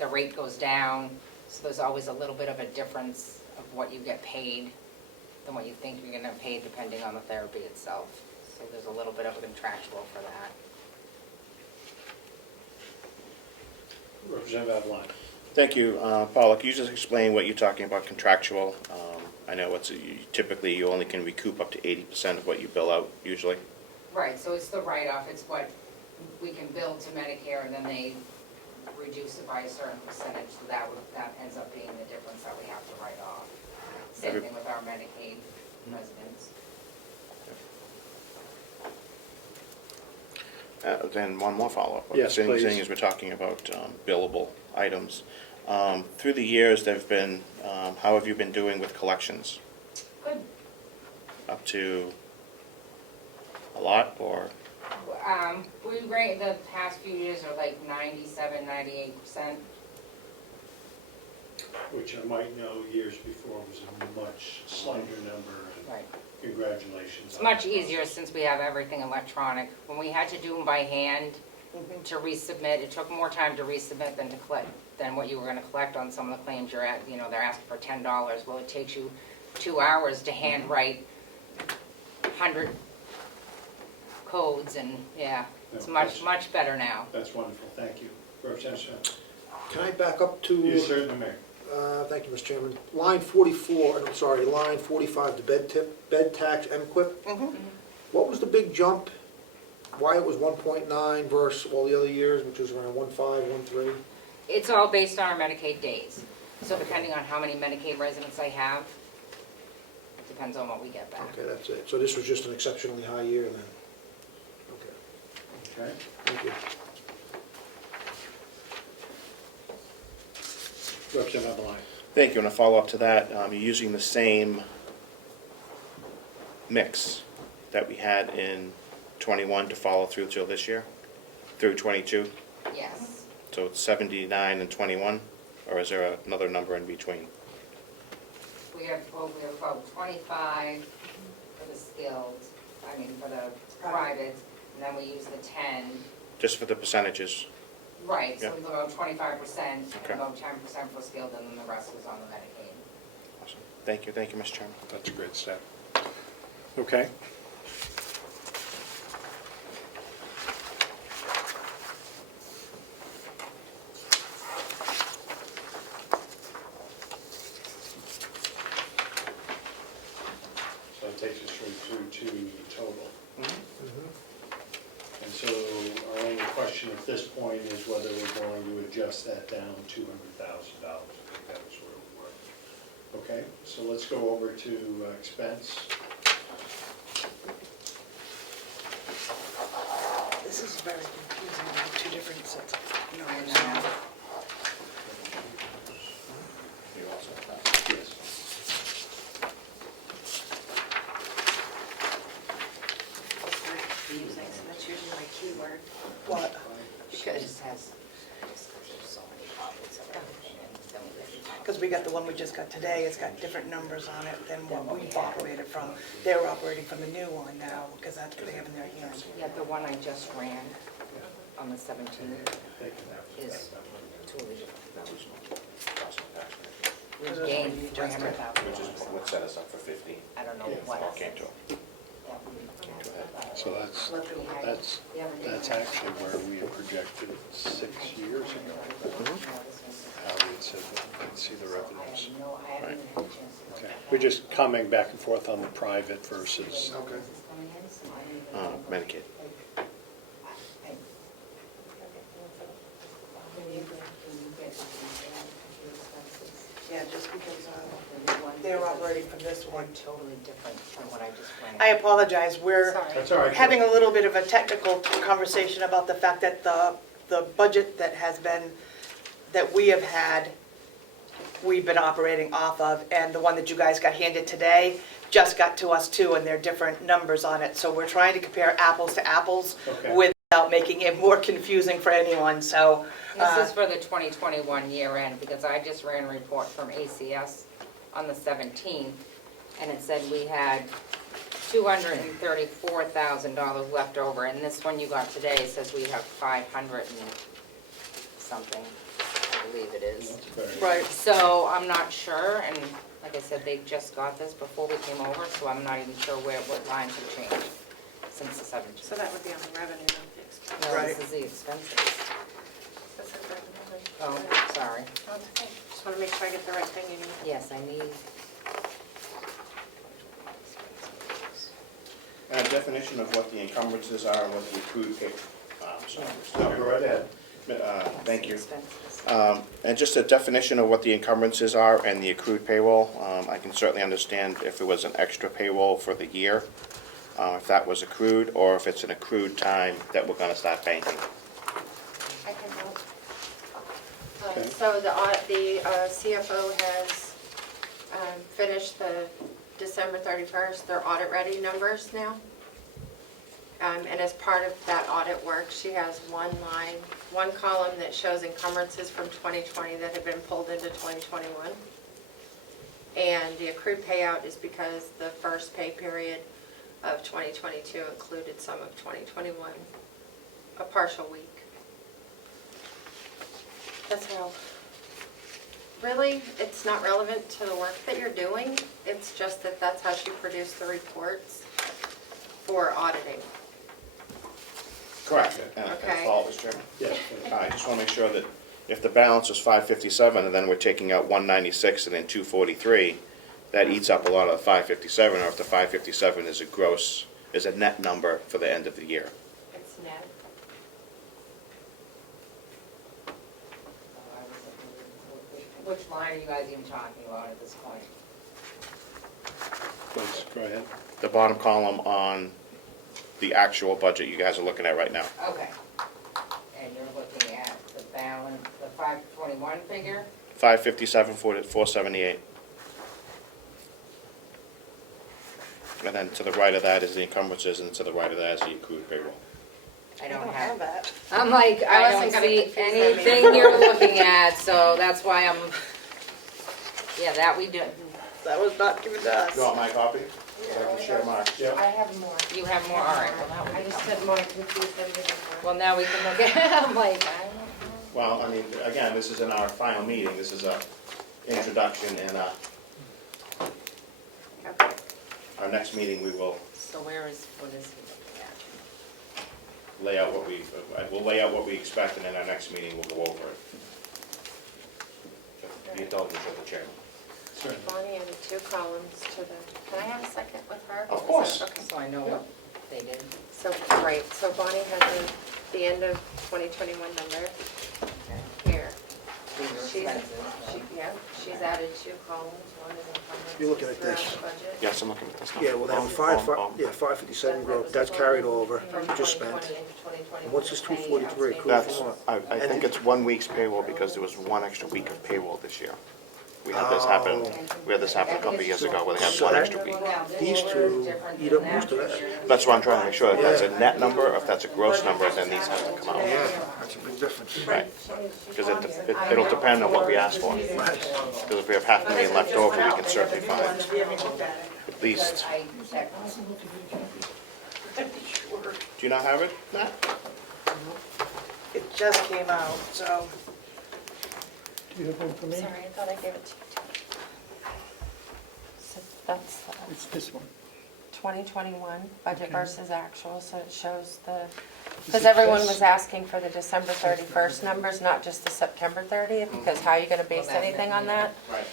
the rate goes down. So there's always a little bit of a difference of what you get paid than what you think you're gonna pay depending on the therapy itself. So there's a little bit of a contractual for that. Representative Avalon. Thank you. Paula, can you just explain what you're talking about contractual? I know typically you only can recoup up to 80% of what you bill out usually. Right, so it's the write-off, it's what we can bill to Medicare, and then they reduce it by a certain percentage, so that ends up being the difference that we have to write off. Same thing with our Medicaid residents. Then one more follow-up. Yes, please. Seeing as we're talking about billable items. Through the years, how have you been doing with collections? Good. Up to a lot, or? We rate the past few years are like 97, 98%. Which I might know years before was a much slighter number. And Right. congratulations. It's on much that easier process. since we have everything electronic. When we had to do them by hand to resubmit, it took more time to resubmit than to collect, than what you were gonna collect on some of the claims you're at, they're asking for $10. Well, it takes you 2 hours to handwrite 100 codes, and yeah, it's No, much, that's- much better now. That's wonderful, thank you. Representative Smith. Can I back up to? You certainly may. Thank you, Mr. Chairman. Line 44, I'm sorry, line 45, the bed tax MQIP. What was the big jump? Why it was 1.9 versus all the other years, which was around 1.5, 1.3? It's all based on our Medicaid days. So depending on how many Medicaid residents I have, it depends on what we get back. Okay, that's it. So this was just an exceptionally high year then? Okay, Okay. thank you. Representative Avalon. Thank you, and a follow-up to that, you're using the same mix that we had in '21 to follow through till this year, through '22? Yes. So it's 79 and 21, or is there another number in between? We have about 25 for the skilled, for the private, and then we use the 10. Just for the percentages? Right, so Yeah. we go about 25%, Okay. and about 10% for skilled, and then the rest is on the Medicaid. Awesome. Thank you, Mr. Chairman. That's a great step. Okay. So that takes us through to the total. And so our only question at this point is whether we're going to adjust that down $200,000. I think that was where we were. Okay, so let's go over to expense. This is very confusing, I have two different sets of I numbers know. now. You also have that. Yes. It's very confusing, so that's usually my keyword. What? Because it just has, there's so many copies of everything, and then we let you talk. Because we got the one we just got today, it's got different numbers on it than what we've operated from. They're operating from the new one now, because that's what they have in their hands. Yeah, the one I just ran on the 17th is We gained 300,000. Which is what set us up for 15. I don't know Yeah, what. all came to it. So that's actually where we had projected 6 years ago. How we had said that we could see the revenues. Right. Okay, we're just coming back and forth on the private versus, Okay. Medicaid. Yeah, just because they're operating from this one. Totally different from what I just ran. I apologize, we're Sorry. that's all right. having a little bit of a technical conversation about the fact that the budget that has been, that we have had, we've been operating off of, and the one that you guys got handed today just got to us too, and there are different numbers on it. So we're trying to compare apples to apples Okay. without making it more confusing for anyone, so. This is for the 2021 year end, because I just ran a report from ACS on the 17th, and it said we had $234,000 left over, and this one you got today says we have 500 and something, I believe it is. Right. So I'm not sure, and like I said, they just got this before we came over, so I'm not even sure what lines have changed since the 17th. So that would be on the revenue, not the expense. No, Right. this is the expenses. That's the revenue. Oh, sorry. Oh, it's okay. Just want to make sure I get the right thing you need. Yes, I need. And a definition of what the encumbrances are and what the accrued pay. Sorry. Go right ahead. Thank you. Expenses. And just a definition of what the encumbrances are and the accrued payroll. I can certainly understand if it was an extra payroll for the year, if that was accrued, or if it's an accrued time that we're gonna start banking. I can help. Okay. So the CFO has finished the December 31st, their audit-ready numbers now. And as part of that audit work, she has one column that shows encumbrances from 2020 that have been pulled into 2021. And the accrued payout is because the first pay period of 2022 included some of 2021, a partial week. That's how, really, it's not relevant to the work that you're doing. It's just that that's how she produced the reports for auditing. Correct. And Okay. fault, Mr. Chairman. Yes. I just wanna make sure that if the balance is 557 and then we're taking out 196 and then 243, that eats up a lot of the 557, or if the 557 is a net number for the end of the year. It's net. Which line are you guys even talking about at this point? Please, go ahead. The bottom column on the actual budget you guys are looking at right now. Okay. And you're looking at the balance, the 521 figure? 557, 478. And then to the right of that is the encumbrances, and to the right of that is the accrued payroll. I don't have. that. I'm like, I I don't wasn't gonna see confuse them anything either. you're looking at, so that's why I'm, yeah, that we do. That was not given to us. You want my copy? I can share mine. I have more. You have more, all right. Well, now I we just don't. didn't want to confuse them before. Well, now we can look at, I'm like, I don't know. Well, I mean, again, this is in our final meeting, this is a introduction, and Okay. our next meeting, we will So what is he looking at? lay out what we expect, and in our next meeting, we'll go over it. The indulgence of the chairman. Bonnie added 2 columns to the, can I have a second with her? Of course. Okay. So I know what they did. So, right, so Bonnie has the end of 2021 number here. These are She's, expenses. yeah, she's added 2 columns, one is encumbrances You're looking at throughout this. the budget. Yes, I'm looking at this now. Yeah, well, they have Boom. 557 growth, that's carried over, From just 2020 spent. into 2021 And what's this pay 243 outstanding. That's, Cool. I think it's 1 week's payroll, because there was 1 extra week of payroll this year. We had this happen a couple of years ago, where they had So 1 that- extra week. These two eat up most of that. That's why I'm trying to make sure that that's a net number, or if that's a gross number, then these have to come out. Yeah, that's a big difference. Right, because it'll depend on what we ask for. Right. Because if we have $500,000 left over, we can certainly find at least, I checked. do you not have it, Matt? It just came out, so. you have one for me? Sorry, I thought I gave it to you. So that's It's this one. 2021 budget Okay. versus actual, so it shows the, Is because it everyone this? was asking for the December 31st numbers, not just the September 30th, because how are you going to base Well, that- anything on that? Right.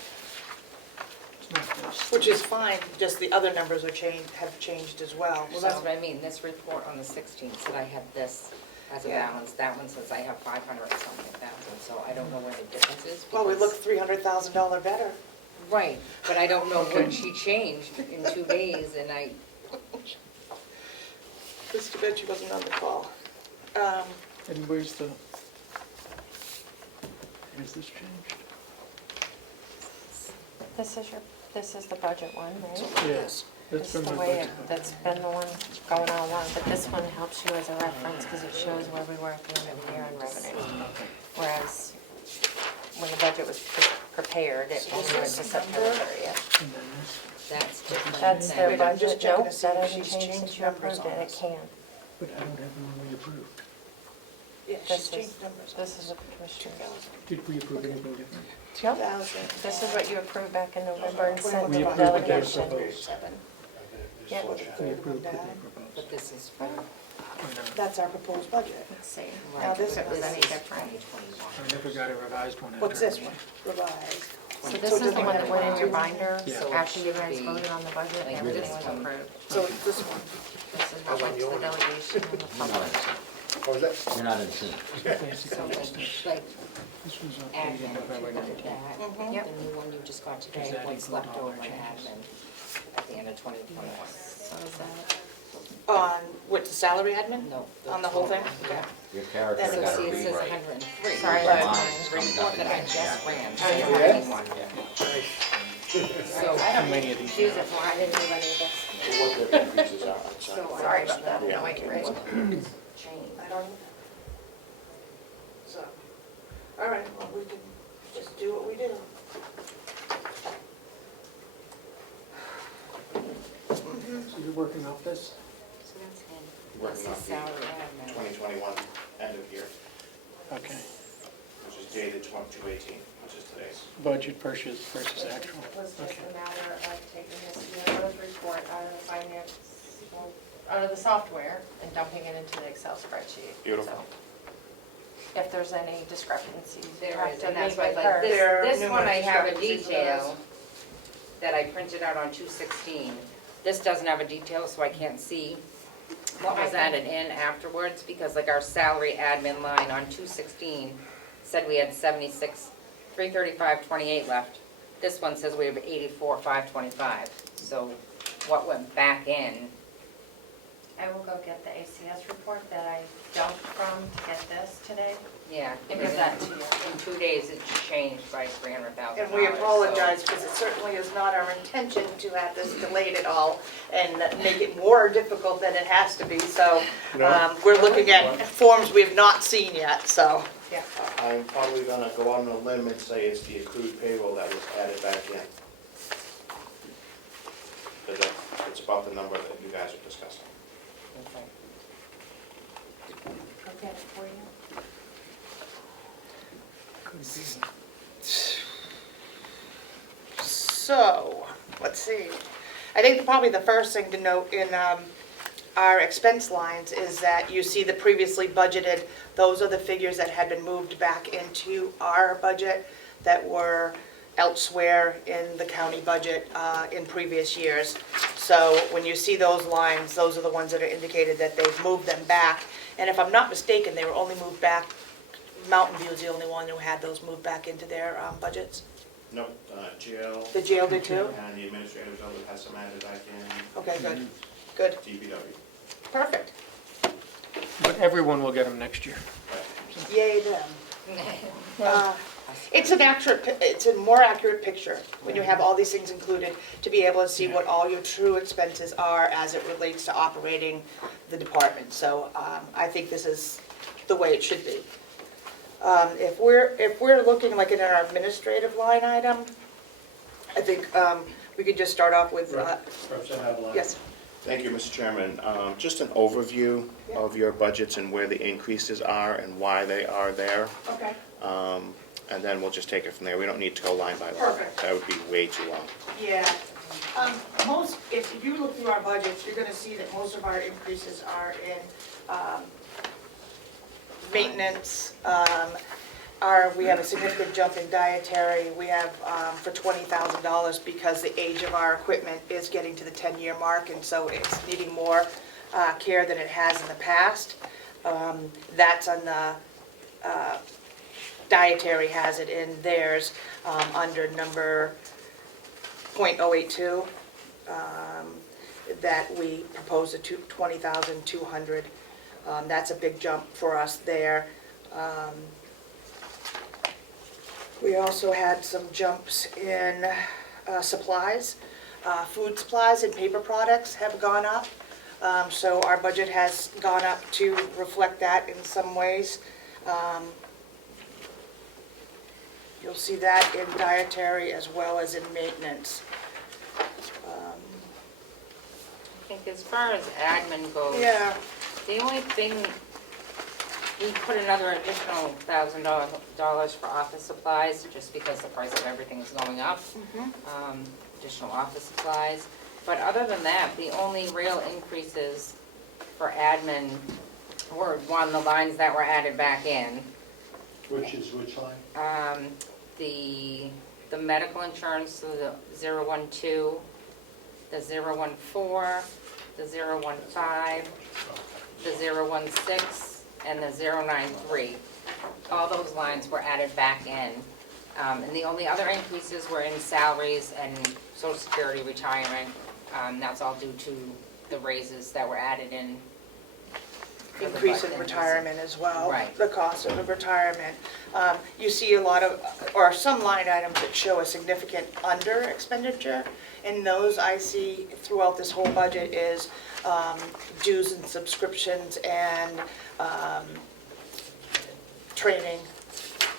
It's not this. Which is fine, just the other numbers have changed as well. Well, that's what I mean, this report on the 16th said I had this as a Yeah. balance, that one says I have 500 and something thousand, so I don't know where the difference is. Well, we because- look $300,000 better. Right, but I don't know Okay. what she changed in 2 days, and I, It's too bad she wasn't on the call. And where's this changed? This is the budget one, right? Yes. That's That's the been my way, budget. that's been the one going all along, but this one helps you as a reference because it shows where we were at the end of the year on revenue. Okay. Whereas when the budget was prepared, it only went to September 30th. And then this, that's different. That's than- their Wait, I'm just budget, checking nope, to see that if hasn't she's changed changed since you numbers approved on it, it this. can. but I don't have the one we approved. Yeah, This she's changed is, numbers. this is the commissioners. Did we approve anything different? Yep, 2,000. this is what you approved back in November and sent We to the approved what they delegation. proposed. Yeah. We approved what they proposed. But this is for, Or not? That's our proposed budget. Let's see, right, now but this this was any is different. 2021. I never got a revised one. What's after this our one? meeting. Revised. So So this it is the doesn't one that have went in your one. binder Yeah. So it after you should guys be voted on the budget and like everything this was one. approved. So it's this one. This is what went to the delegation and the You're not public. in sync. What was that? You're not in sync. So Basically, it's this. like, This was admin, updated November look at 19th. that, Mhm. Yep. the new one you just got today, Does that what's include left all over our in changes? admin at the end of 2021. So is that, On, what's the salary admin? No. On the whole thing? Yeah. Your character That's So got to see, it says rewrite. 103. Sorry, but that's the mine. report that I just ran, Oh, says yeah. 91. so I How don't many need of to these use are? it for, I didn't do any of this. What the increases are, I'm sorry. So I Sorry just about that, wondered Yeah. Wait, right. what changed. I don't know. So, all right, well, we can just do what we do. So you're working off this? So that's him. Working This off is the salary admin. 2021 end of year, Okay. which is dated 2/18, which is today's. Budget versus actual. It was just Okay. a matter of taking this year's report out of the finance, well, out of the software and dumping it into the Excel spreadsheet. Beautiful. So, if there's any discrepancies, you There have is, to and that's make why, it like, her. There are this one I numerous have a discrepancies in detail that I printed out on 2/16. This doesn't have a detail, so I can't see what was added in afterwards, because like our salary admin line on 2/16 said we had 76, 335.28 left. This one says we have 84,525, so what went back in? I will go get the ACS report that I dumped from to get this today, Yeah. and give that to you. In 2 days, it's changed by $300,000. And we apologize, because it certainly is not our intention to have this delayed at all and make it more difficult than it has to be, so we're looking at forms we have not seen yet, so. Yeah. I'm probably gonna go on a limb and say it's the accrued payroll that was added back in. Because it's about the number that you guys are discussing. Okay. I'll get it for you. Could be. So, let's see. I think probably the first thing to note in our expense lines is that you see the previously budgeted, those are the figures that had been moved back into our budget that were elsewhere in the county budget in previous years. So when you see those lines, those are the ones that are indicated that they've moved them back. And if I'm not mistaken, they were only moved back, Mountain View's the only one who had those moved back into their budgets. Nope, jail The jail did too? and the administrative building has some added back in Okay, good, good, DPW. perfect. But everyone will get them next year. Yay them. It's it's a more accurate picture when you have all these things included, to be able to see what all your true expenses are as it relates to operating the department. So I think this is the way it should be. If we're looking like in our administrative line item, I think we could just start off with, Representative Avalon. yes. Thank you, Mr. Chairman. Just an overview of your budgets and where the increases are and why they are there. Okay. and then we'll just take it from there. We don't need to go line by line. Perfect. That would be way too long. Yeah, if you look through our budgets, you're gonna see that most of our increases are in, maintenance, we have a significant jump in dietary, we have, for $20,000 because the age of our equipment is getting to the 10-year mark, and so it's needing more, care than it has in the past. That's on the, dietary has it in theirs, under number .082, that we proposed a $20,200. That's a big jump for us there. We also had some jumps in supplies. Food supplies and paper products have gone up. So our budget has gone up to reflect that in some ways. You'll see that in dietary as well as in maintenance. I think as far as admin goes. Yeah, The only thing, we put another additional $1,000 for office supplies, just because the price of everything is going up. Additional office supplies. But other than that, the only real increases for admin were, one, the lines that were added back in. Which is which line? The medical insurance, so the 012, the 014, the 015, the 016, and the 093. All those lines were added back in. And the only other increases were in salaries and Social Security retirement. That's all due to the raises that were added in. for the increase in budget. retirement as well. Right. The cost of the retirement. You see a lot of, or some line items that show a significant under expenditure. And those I see throughout this whole budget is dues and subscriptions and training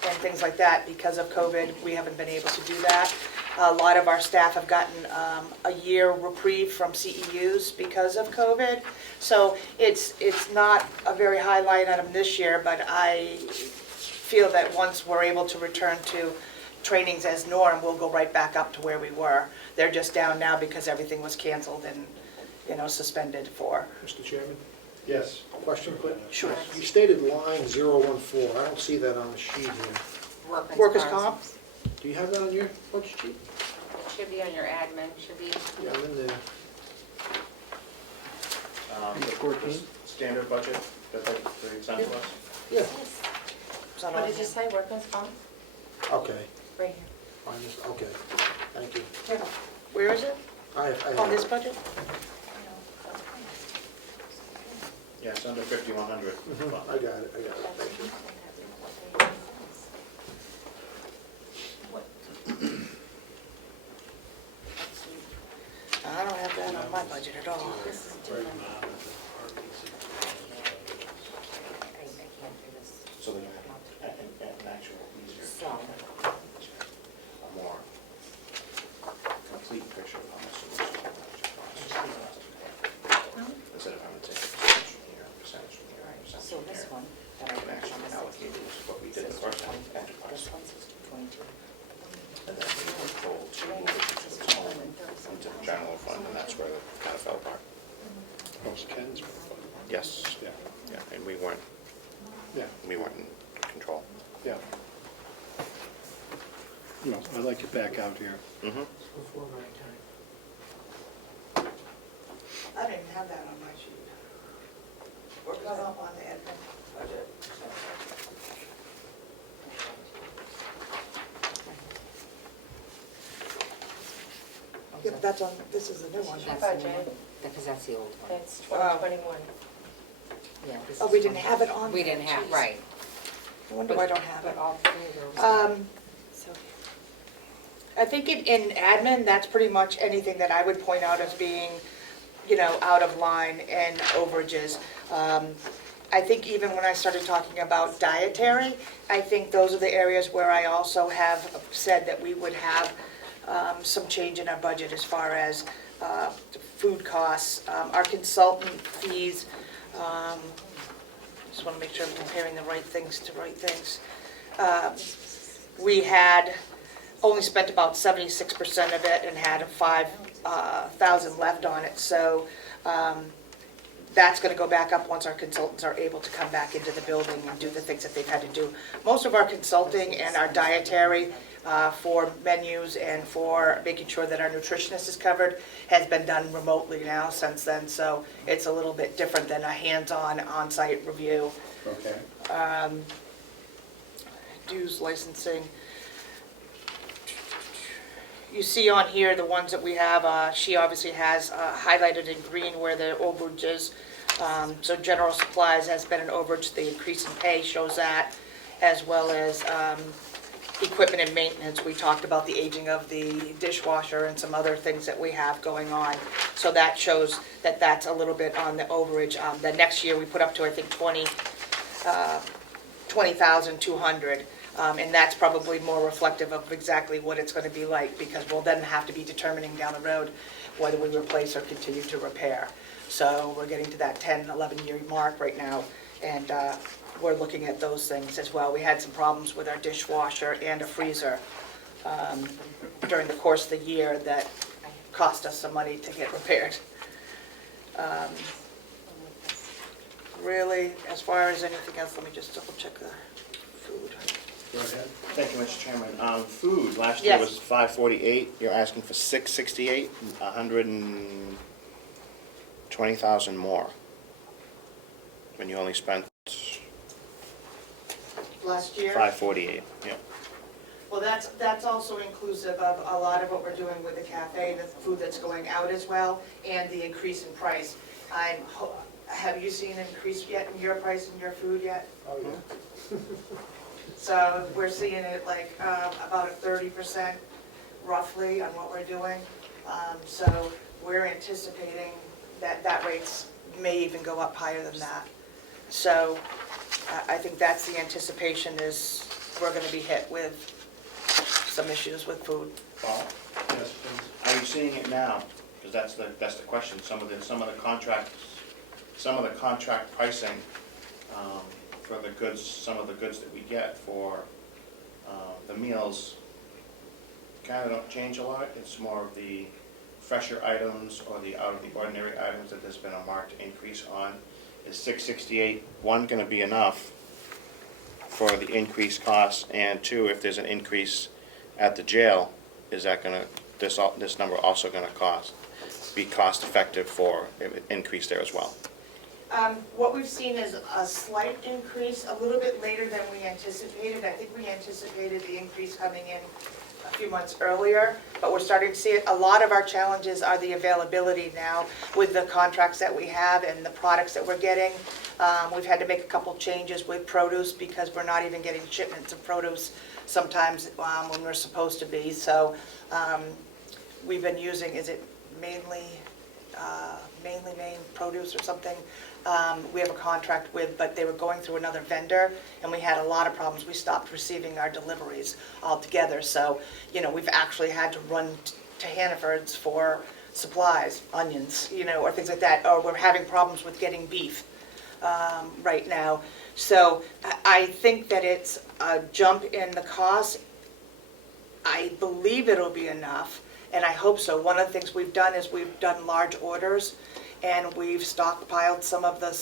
and things like that. Because of COVID, we haven't been able to do that. A lot of our staff have gotten a year reprieve from CEUs because of COVID. So it's not a very high line item this year, but I feel that once we're able to return to trainings as norm, we'll go right back up to where we were. They're just down now because everything was canceled and, suspended for. Mr. Chairman, Yes. question quick? Sure. You stated line 014, I don't see that on the sheet here. Workers' comp? Do you have that on your budget sheet? It should be on your admin, should be. Yeah, I'm in there. The standard budget that they sent to us? Yeah, Is that What on did you here? say, workman's comp? okay, Right okay, thank you. Where is it? I have On it. this budget? Yeah, it's under 5,100. I got it, thank you. I don't have that on my budget at all. This is different. I can't do this. So they have an actual easier, So, a more complete picture of how much the budget costs. Instead of having to take a percentage from here, percentage from here, percentage so from this here. one, that I We can put on actually the allocate 16, it, what we did the says first time, 20, enterprise. this one says 22. And then we would fold to into the general fund, and that's where it kind of fell apart. Most Ken's. Yes, Yeah, yeah, and we weren't in control. yeah. No, I like it back out here. Mm-hmm. Before my time. I didn't have that on my sheet. Workers' comp on the admin budget. Yeah, but that's on, this is the new one. That's the new one, because that's the old one. It's 2021. Yeah, this Oh, is we didn't 20. have it on We there, didn't have, geez. right. No wonder I don't have But it. all three of those. So, I think in admin, that's pretty much anything that I would point out as being, out of line and overages. I think even when I started talking about dietary, I think those are the areas where I also have said that we would have some change in our budget as far as food costs, our consultant fees. Just want to make sure I'm comparing the right things to right things. we had only spent about 76% of it and had 5,000 left on it. So that's going to go back up once our consultants are able to come back into the building and do the things that they've had to do. Most of our consulting and our dietary for menus and for making sure that our nutritionist is covered has been done remotely now since then. So it's a little bit different than a hands-on, on-site review. Okay. Dues licensing. You see on here the ones that we have, she obviously has highlighted in green where the overage is. So general supplies has been an overage, the increase in pay shows that, as well as equipment and maintenance. We talked about the aging of the dishwasher and some other things that we have going on. So that shows that that's a little bit on the overage. The next year we put up to, I think, 20,200. And that's probably more reflective of exactly what it's going to be like, because we'll then have to be determining down the road whether we replace or continue to repair. So we're getting to that 10, 11-year mark right now, and we're looking at those things as well. We had some problems with our dishwasher and a freezer during the course of the year that cost us some money to get repaired. Really, as far as anything else, let me just double check the food. Go ahead. Thank you, Mr. Chairman. Food, last year Yes. was 548, you're asking for 668, 120,000 more. When you only spent Last year? 548, yeah. Well, that's also inclusive of a lot of what we're doing with the cafe, the food that's going out as well, and the increase in price. Have you seen an increase yet in your price in your food yet? Oh, yeah. So we're seeing it like about a 30% roughly on what we're doing. So we're anticipating that rates may even go up higher than that. So I think that's the anticipation, is we're going to be hit with some issues with food. Paul, Yes, please. are you seeing it now? Because that's the question. Some of the contract pricing for the goods, some of the goods that we get for the meals kind of don't change a lot. It's more of the fresher items or the out of the ordinary items that there's been a marked increase on. Is 668, one, going to be enough for the increased costs? And two, if there's an increase at the jail, is that going to, this number also going to be cost effective for an increase there as well? What we've seen is a slight increase, a little bit later than we anticipated. I think we anticipated the increase coming in a few months earlier, but we're starting to see it. A lot of our challenges are the availability now with the contracts that we have and the products that we're getting. We've had to make a couple changes with produce because we're not even getting shipments of produce sometimes when we're supposed to be. So we've been using, is it mainly Maine produce or something? We have a contract with, but they were going through another vendor, and we had a lot of problems. We stopped receiving our deliveries altogether. So, we've actually had to run to Hannaford's for supplies, onions, or things like that. Or we're having problems with getting beef right now. So I think that it's a jump in the cost. I believe it'll be enough, and I hope so. One of the things we've done is we've done large orders, and we've stockpiled some of the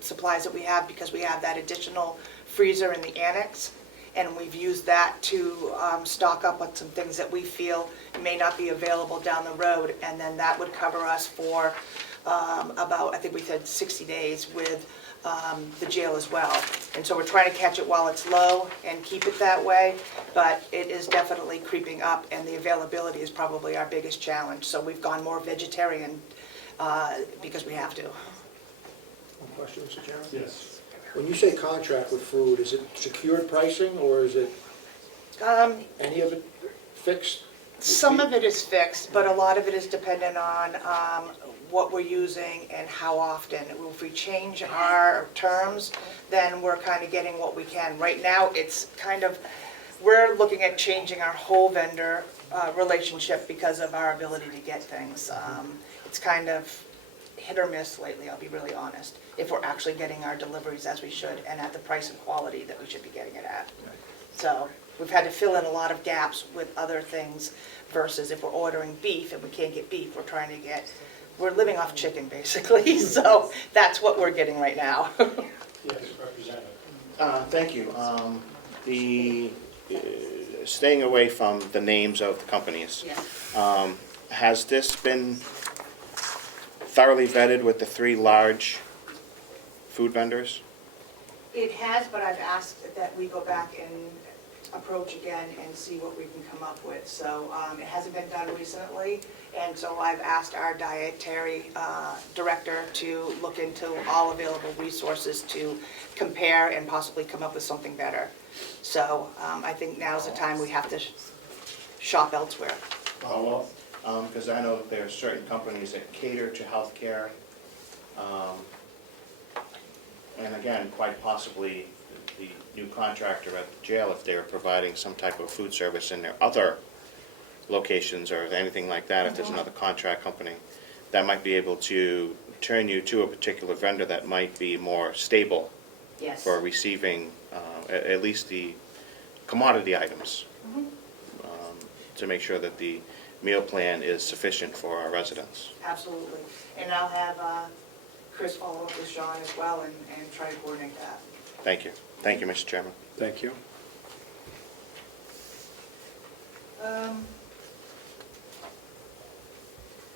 supplies that we have because we have that additional freezer in the annex, and we've used that to stock up on some things that we feel may not be available down the road, and then that would cover us for about, I think we said 60 days with the jail as well. And so we're trying to catch it while it's low and keep it that way, but it is definitely creeping up, and the availability is probably our biggest challenge. So we've gone more vegetarian because we have to. One question, Mr. Chairman? Yes. When you say contract with food, is it secured pricing, or is it any of it fixed? Some of it is fixed, but a lot of it is dependent on what we're using and how often. If we change our terms, then we're kind of getting what we can. Right now, it's kind of, we're looking at changing our whole vendor relationship because of our ability to get things. It's kind of hit or miss lately, I'll be really honest, if we're actually getting our deliveries as we should and at the price and quality that we should be getting it at. So we've had to fill in a lot of gaps with other things versus if we're ordering beef and we can't get beef, we're living off chicken basically. So that's what we're getting right now. Yes, Representative. Thank you. The, staying away from the names of the companies. Has this been thoroughly vetted with the 3 large food vendors? It has, but I've asked that we go back and approach again and see what we can come up with. So it hasn't been done recently, and so I've asked our dietary director to look into all available resources to compare and possibly come up with something better. So I think now's the time we have to shop elsewhere. Because I know that there are certain companies that cater to healthcare. And again, quite possibly the new contractor at the jail, if they're providing some type of food service in their other locations or anything like that, if there's another contract company, that might be able to turn you to a particular vendor that might be more stable Yes. for receiving at least the commodity items, to make sure that the meal plan is sufficient for our residents. Absolutely. And I'll have Chris follow up with Sean as well and try to coordinate that. Thank you. Thank you, Mr. Chairman. Thank you. I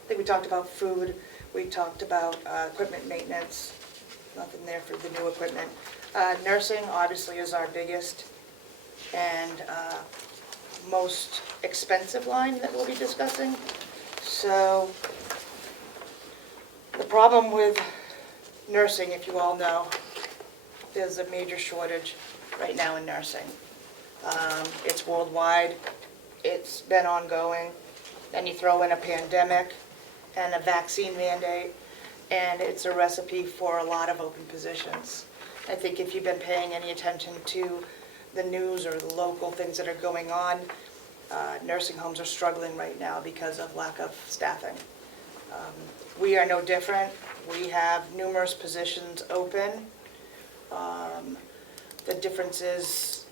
think we talked about food, we talked about equipment maintenance, nothing there for the new equipment. Nursing obviously is our biggest and most expensive line that we'll be discussing. So the problem with nursing, if you all know, there's a major shortage right now in nursing. It's worldwide, it's been ongoing, then you throw in a pandemic and a vaccine mandate, and it's a recipe for a lot of open positions. I think if you've been paying any attention to the news or the local things that are going on, nursing homes are struggling right now because of lack of staffing. We are no different. We have numerous positions open. The difference is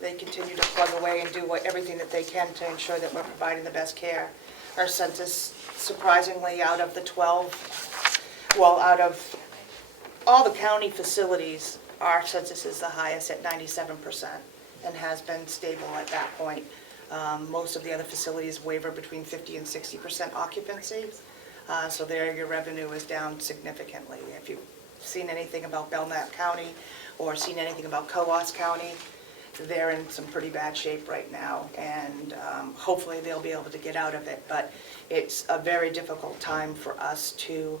they continue to plug away and do everything that they can to ensure that we're providing the best care. Our census, surprisingly, out of all the county facilities, our census is the highest at 97% and has been stable at that point. Most of the other facilities waver between 50 and 60% occupancy. So there your revenue is down significantly. If you've seen anything about Belknap County or seen anything about Coos County, they're in some pretty bad shape right now, and hopefully they'll be able to get out of it. But it's a very difficult time for us to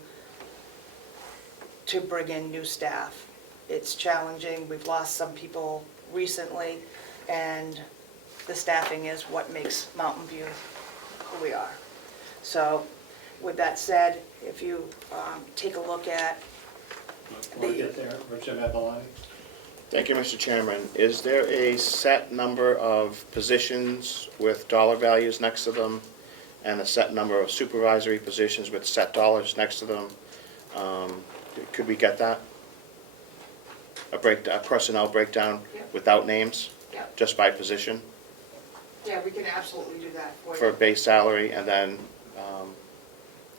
bring in new staff. It's challenging. We've lost some people recently, and the staffing is what makes Mountain View who we are. So with that said, if you take a look at Before we get there, Representative Avalani? Thank you, Mr. Chairman. Is there a set number of positions with dollar values next to them and a set number of supervisory positions with set dollars next to them? Could we get that? A personnel breakdown Yep. without names, Yep. just by position, Yeah, we can absolutely do that for you. for a base salary, and then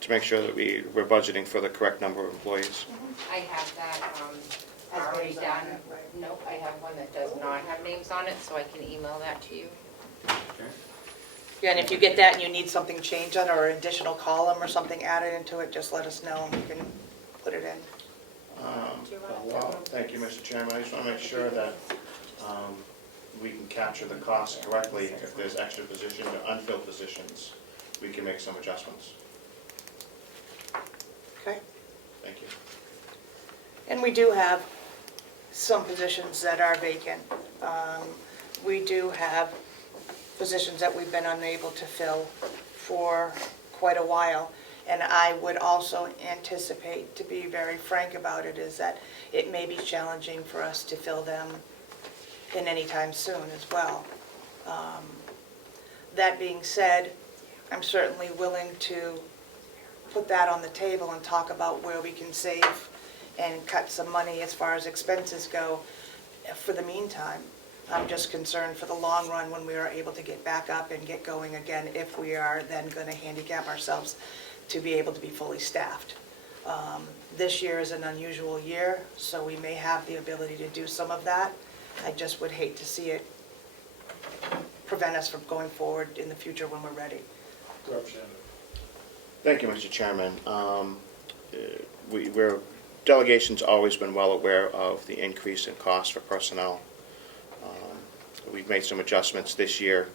to make sure that we're budgeting for the correct number of employees? I have that Has already names on done. it, right. Nope, I have one that does not have names on it, so I can email that to you. Okay. Yeah, and if you get that and you need something changed on or an additional column or something added into it, just let us know and we can put it in. Well, thank you, Mr. Chairman. I just want to make sure that we can capture the costs correctly. If there's extra positions or unfilled positions, we can make some adjustments. Okay? Thank you. And we do have some positions that are vacant. We do have positions that we've been unable to fill for quite a while. And I would also anticipate, to be very frank about it, is that it may be challenging for us to fill them in any time soon as well. That being said, I'm certainly willing to put that on the table and talk about where we can save and cut some money as far as expenses go for the meantime. I'm just concerned for the long run when we are able to get back up and get going again, if we are then going to handicap ourselves to be able to be fully staffed. This year is an unusual year, so we may have the ability to do some of that. I just would hate to see it prevent us from going forward in the future when we're ready. Representative. Thank you, Mr. Chairman. Delegation's always been well aware of the increase in cost for personnel. We've made some adjustments this year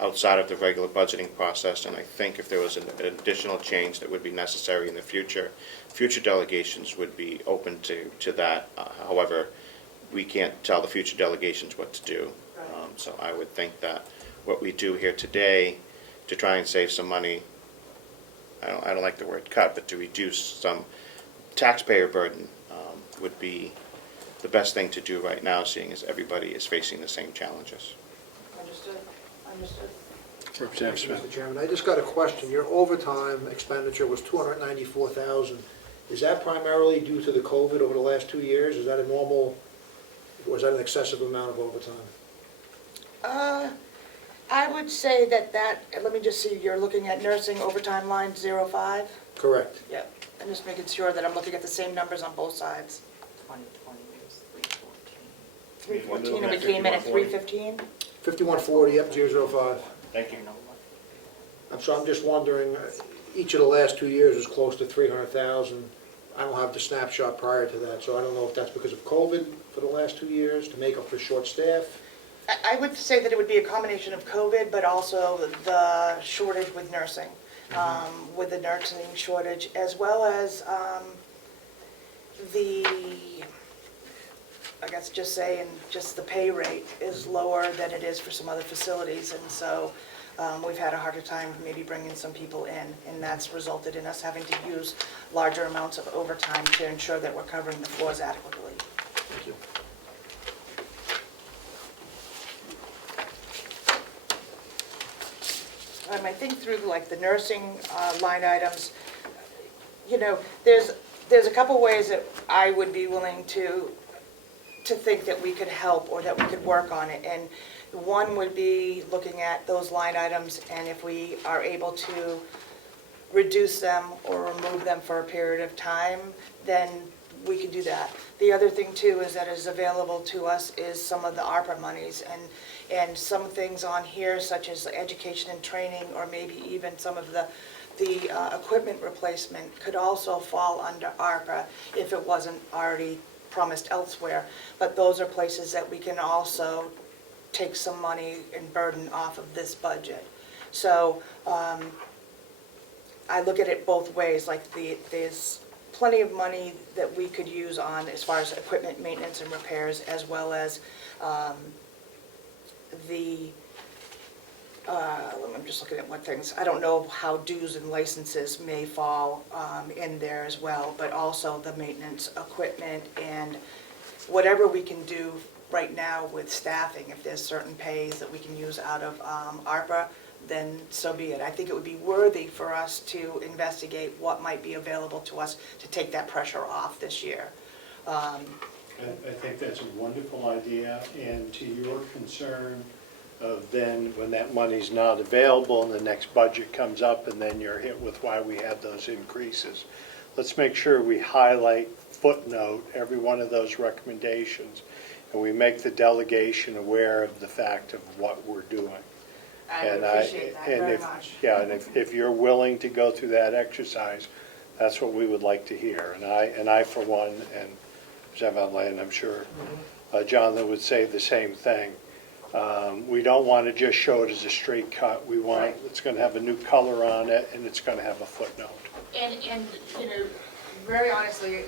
outside of the regular budgeting process, and I think if there was an additional change that would be necessary in the future, future delegations would be open to that. However, we can't tell the future delegations what to do. So I would think that what we do here today to try and save some money, I don't like the word cut, but to reduce some taxpayer burden would be the best thing to do right now, seeing as everybody is facing the same challenges. Understood? Understood. Representative Thank you, Smith. Mr. Chairman. I just got a question. Your overtime expenditure was $294,000. Is that primarily due to the COVID over the last 2 years? Is that a normal, or is that an excessive amount of overtime? I would say that, let me just see, you're looking at nursing overtime line 05? Correct. Yep. I'm just making sure that I'm looking at the same numbers on both sides. 2020 was 314. 314, and we came in at 315? 5140, yep, 005. Thank you. I'm just wondering, each of the last 2 years is close to 300,000. I don't have the snapshot prior to that, so I don't know if that's because of COVID for the last 2 years to make up for short staff. I would say that it would be a combination of COVID, but also the shortage with nursing, with the nursing shortage, as well as I guess just saying, just the pay rate is lower than it is for some other facilities, and so we've had a harder time maybe bringing some people in, and that's resulted in us having to use larger amounts of overtime to ensure that we're covering the floors adequately. Thank you. I think through like the nursing line items, you know, there's a couple ways that I would be willing to think that we could help or that we could work on it. And one would be looking at those line items, and if we are able to reduce them or remove them for a period of time, then we could do that. The other thing too is that is available to us is some of the ARPA monies, and some things on here such as education and training, or maybe even some of the equipment replacement could also fall under ARPA if it wasn't already promised elsewhere. But those are places that we can also take some money and burden off of this budget. So I look at it both ways, like there's plenty of money that we could use on as far as equipment maintenance and repairs, as well as I'm just looking at what things, I don't know how dues and licenses may fall in there as well, but also the maintenance equipment and whatever we can do right now with staffing. If there's certain pays that we can use out of ARPA, then so be it. I think it would be worthy for us to investigate what might be available to us to take that pressure off this year. I think that's a wonderful idea, and to your concern of then when that money's not available and the next budget comes up and then you're hit with why we had those increases, let's make sure we highlight, footnote every one of those recommendations, and we make the delegation aware of the fact of what we're doing. I appreciate that very much. Yeah, and if you're willing to go through that exercise, that's what we would like to hear. And I for one, and Representative Van Landen, I'm sure, Jonathan would say the same thing. We don't want to just show it as a straight cut. We want, Right. It's going to have a new color on it, and it's going to have a footnote. And you know, very honestly,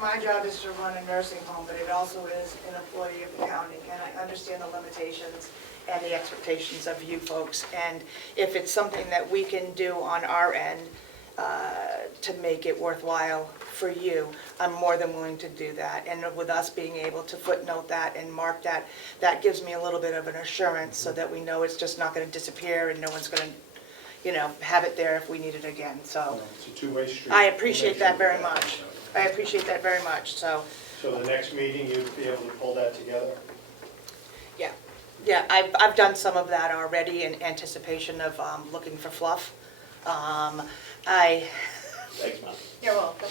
my job is to run a nursing home, but it also is an employee of the county, and I understand the limitations and the expectations of you folks. And if it's something that we can do on our end to make it worthwhile for you, I'm more than willing to do that. And with us being able to footnote that and mark that, that gives me a little bit of an assurance so that we know it's just not going to disappear and no one's going to, you know, have it there if we need it again. So It's a two-way street. I appreciate that very We'll make much. sure I appreciate that very much, so, So the next meeting, you'd be able to pull that together? yeah. Yeah, I've done some of that already in anticipation of looking for fluff. Thanks, Mom. You're welcome.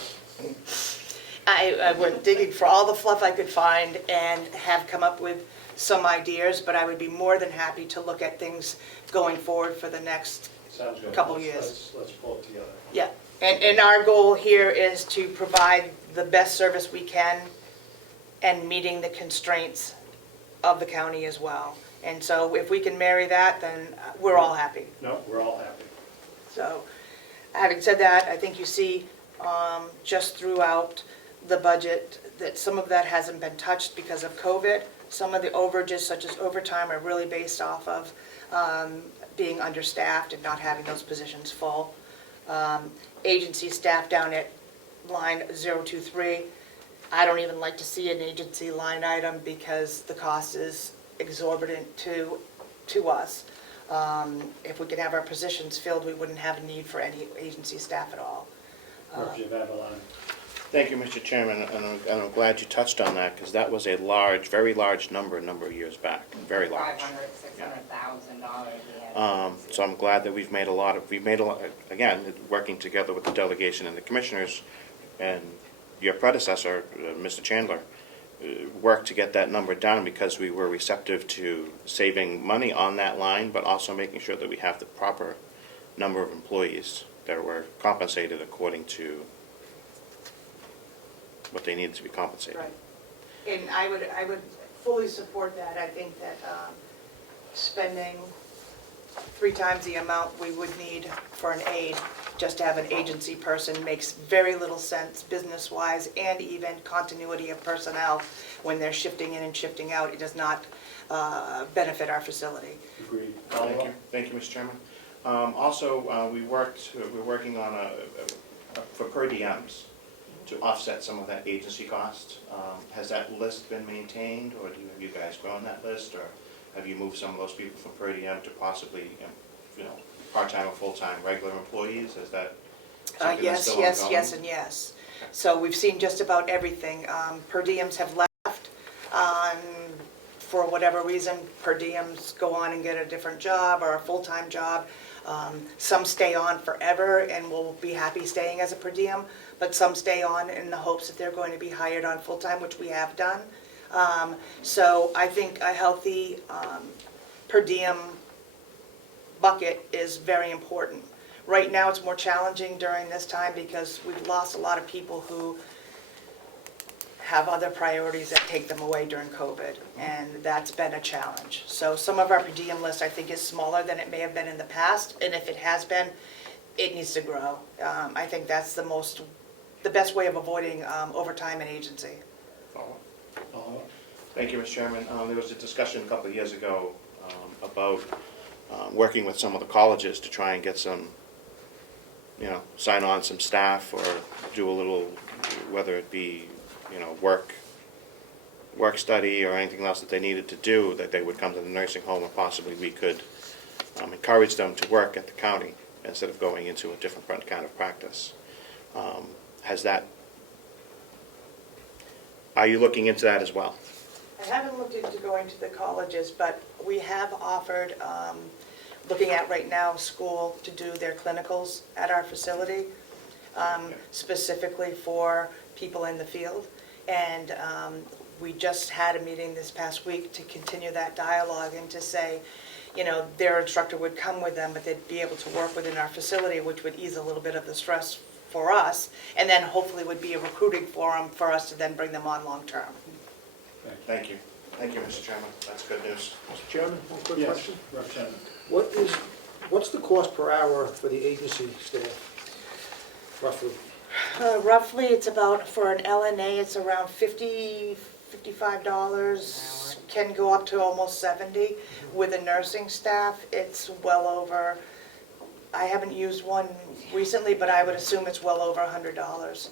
I went digging for all the fluff I could find and have come up with some ideas, but I would be more than happy to look at things going forward for the next Sounds good. Couple years. Let's pull it together. Yeah, and our goal here is to provide the best service we can and meeting the constraints of the county as well. And so if we can marry that, then we're all happy. No, we're all happy. So, having said that, I think you see just throughout the budget that some of that hasn't been touched because of COVID. Some of the overages, such as overtime, are really based off of being understaffed and not having those positions full. Agency staff down at line 023, I don't even like to see an agency line item because the cost is exorbitant to us. If we could have our positions filled, we wouldn't have a need for any agency staff at all. Representative Avalon. Thank you, Mr. Chairman, and I'm glad you touched on that, because that was a large, very large number a number of years back, very large. $500,000, $600,000 So I'm glad that we've made a lot, again, working together with the delegation and the commissioners, and your predecessor, Mr. Chandler, worked to get that number down because we were receptive to saving money on that line, but also making sure that we have the proper number of employees that were compensated according to what they needed to be compensated. Right. And I would fully support that. I think that spending 3 times the amount we would need for an aide, just to have an agency person, makes very little sense business-wise and even continuity of personnel when they're shifting in and shifting out. It does not benefit our facility. Agreed. Thank you, Mr. Chairman. Also, we're working on for per diems to offset some of that agency cost. Has that list been maintained, or have you guys grown that list, or have you moved some of those people from per diem to possibly, part-time or full-time regular employees? Is that something that's still ongoing? Yes, and yes. So we've seen just about everything. Per diems have left. For whatever reason, per diems go on and get a different job or a full-time job. Some stay on forever and will be happy staying as a per diem, but some stay on in the hopes that they're going to be hired on full-time, which we have done. So I think a healthy per diem bucket is very important. Right now, it's more challenging during this time because we've lost a lot of people who have other priorities that take them away during COVID, and that's been a challenge. So some of our per diem list, I think, is smaller than it may have been in the past, and if it has been, it needs to grow. I think that's the best way of avoiding overtime and agency. Thank you, Mr. Chairman. There was a discussion a couple of years ago about working with some of the colleges to try and get some, sign on some staff or do a little, whether it be, work study or anything else that they needed to do, that they would come to the nursing home, and possibly we could encourage them to work at the county instead of going into a different kind of practice. Are you looking into that as well? I haven't looked into going to the colleges, but we have offered, looking at right now, school to do their clinicals at our facility, specifically for people in the field. And we just had a meeting this past week to continue that dialogue and to say, their instructor would come with them, but they'd be able to work within our facility, which would ease a little bit of the stress for us, and then hopefully would be a recruiting forum for us to then bring them on long-term. Thank you. Thank you, Mr. Chairman. That's good news. Mr. Chairman, one quick Yes, question. Representative. What's the cost per hour for the agency staff, roughly? Roughly, it's about, for an LNA, it's around $50, $55, can go up to almost 70. With a nursing staff, it's well over, I haven't used one recently, but I would assume it's well over $100.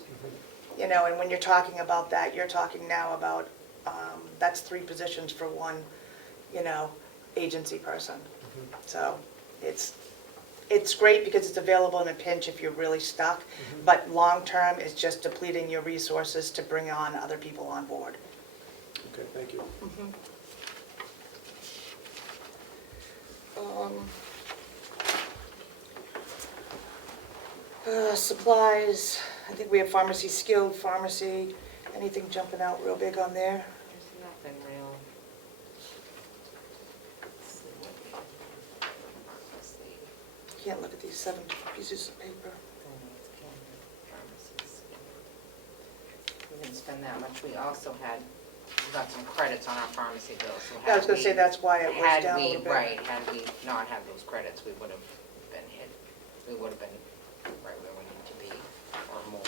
And when you're talking about that, you're talking now about, that's 3 positions for one, agency person. So it's great because it's available in a pinch if you're really stuck, but long-term, it's just depleting your resources to bring on other people on board. Okay, thank you. Supplies, I think we have pharmacy, skilled pharmacy, anything jumping out real big on there? There's nothing real. Let's see. Can't look at these 7 pieces of paper. We didn't spend that much. We also got some credits on our pharmacy bill, so. I was gonna say, that's why it was Had down a we, little bit. right, had we not had those credits, we would have been hit. We would have been right where we need to be, or more.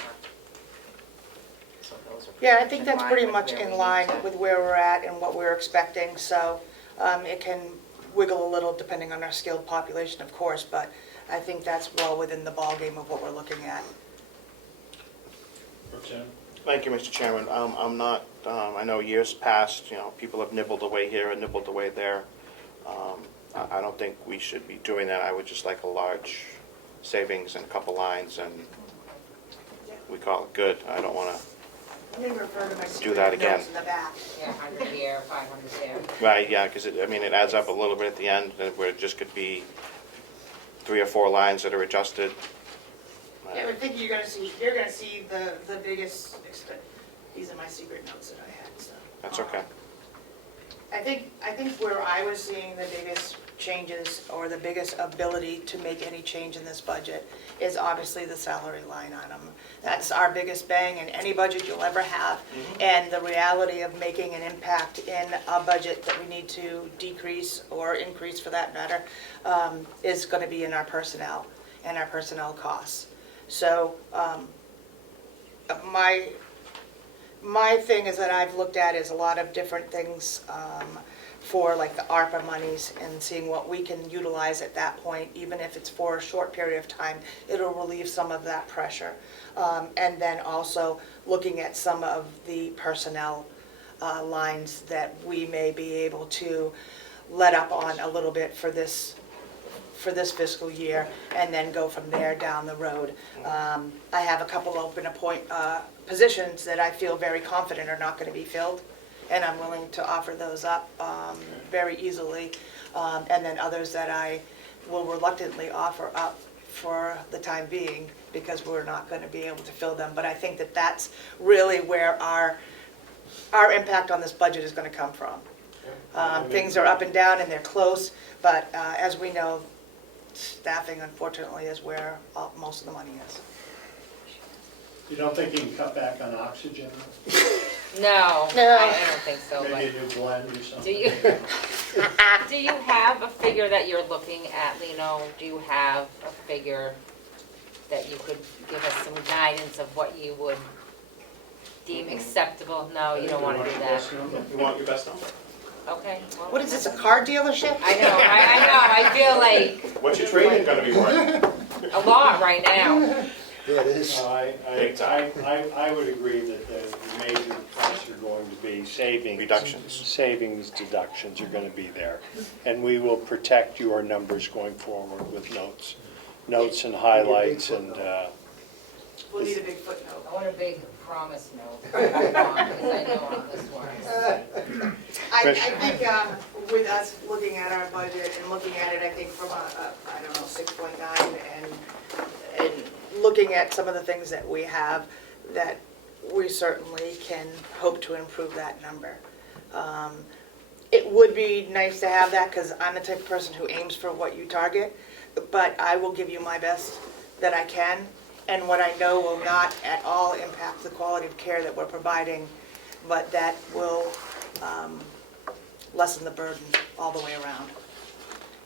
So those are. Yeah, I much think in that's line pretty with much where we in need line to- with where we're at and what we're expecting, so it can wiggle a little depending on our skilled population, of course, but I think that's well within the ballgame of what we're looking at. Representative? Thank you, Mr. Chairman. I'm not, I know years past, people have nibbled away here and nibbled away there. I don't think we should be doing that. I would just like a large savings in a couple lines, and we call it good. I don't want to, I'm going to refer to my Do that again. notes in the back. Yeah, 100 here, 500 there. right, yeah, because it adds up a little bit at the end, where it just could be 3 or 4 lines that are adjusted. Yeah, I think you're gonna see the biggest, these are my secret notes that I had, so. That's okay. I think where I was seeing the biggest changes or the biggest ability to make any change in this budget is obviously the salary line item. That's our biggest bang in any budget you'll ever have. And the reality of making an impact in a budget that we need to decrease or increase for that matter is gonna be in our personnel and our personnel costs. So my thing is that I've looked at is a lot of different things for like the ARPA monies and seeing what we can utilize at that point, even if it's for a short period of time, it'll relieve some of that pressure. And then also looking at some of the personnel lines that we may be able to let up on a little bit for this fiscal year, and then go from there down the road. I have a couple open positions that I feel very confident are not going to be filled, and I'm willing to offer those up very easily. And then others that I will reluctantly offer up for the time being, because we're not going to be able to fill them. But I think that that's really where our impact on this budget is going to come from. Things are up and down and they're close, but as we know, staffing unfortunately is where most of the money is. You don't think you can cut back on oxygen? No, No. I don't think so, but. Maybe a new blend or something? Do you have a figure that you're looking at, Lino? Do you have a figure that you could give us some guidance of what you would deem acceptable? No, you don't want to do that. You want your best number? Okay. well, What is this, a car dealership? I know, I feel like What's your trade-in gonna be worth? a lot right now. Yeah, it is. Big time. I would agree that the major costs are going to be savings. Reductions. Savings deductions are going to be there. And we will protect your numbers going forward with notes and highlights and, We'll need a big footnote. I want a big promise note, because I know on this one. I think with us looking at our budget and looking at it, I think from I don't know, 6.9 and looking at some of the things that we have, that we certainly can hope to improve that number. It would be nice to have that, because I'm the type of person who aims for what you target, but I will give you my best that I can, and what I know will not at all impact the quality of care that we're providing, but that will lessen the burden all the way around.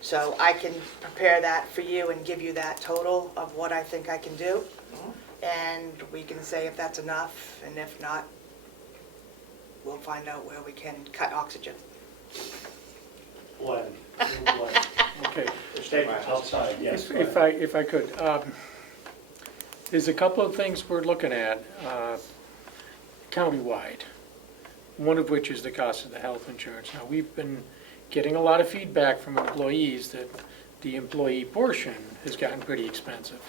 So I can prepare that for you and give you that total of what I think I can do, and we can say if that's enough, and if not, we'll find out where we can cut oxygen. blend. Blend. Okay. Take it outside, yes. If I could, there's a couple of things we're looking at countywide, one of which is the cost of the health insurance. Now, we've been getting a lot of feedback from employees that the employee portion has gotten pretty expensive.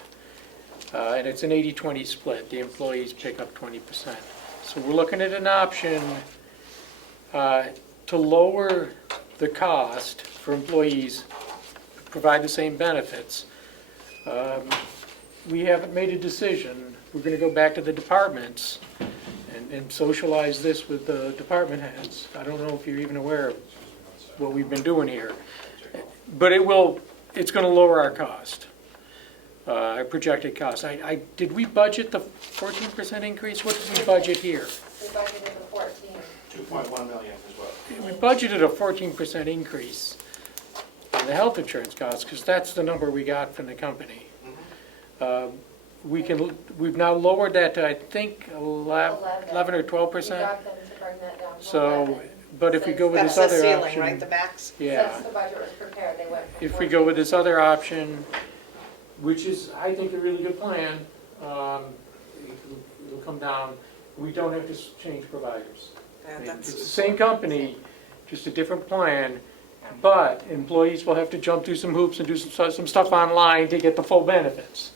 And it's an 80-20 split. The employees pick up 20%. So we're looking at an option to lower the cost for employees provide the same benefits. We haven't made a decision. We're gonna go back to the departments and socialize this with the department heads. I don't know if you're even aware of what we've been doing here. But it's gonna lower our cost, our projected cost. Did we budget the 14% increase? What did we budget here? We budgeted the 14. 2.1 million as well. We budgeted a 14% increase on the health insurance costs, because that's the number we got from the company. We've now lowered that to, I think, 11 or 12%. We got them to bring that down to So, 11. but if we go with That's this the other ceiling, option. right, the max? Yeah, Since the budget was prepared, they went from if we 14. go with this other option, which is, I think, a really good plan, it'll come down, we don't have to change providers. Yeah, It's that's- the same company, just a different plan, but employees will have to jump through some hoops and do some stuff online to get the full benefits.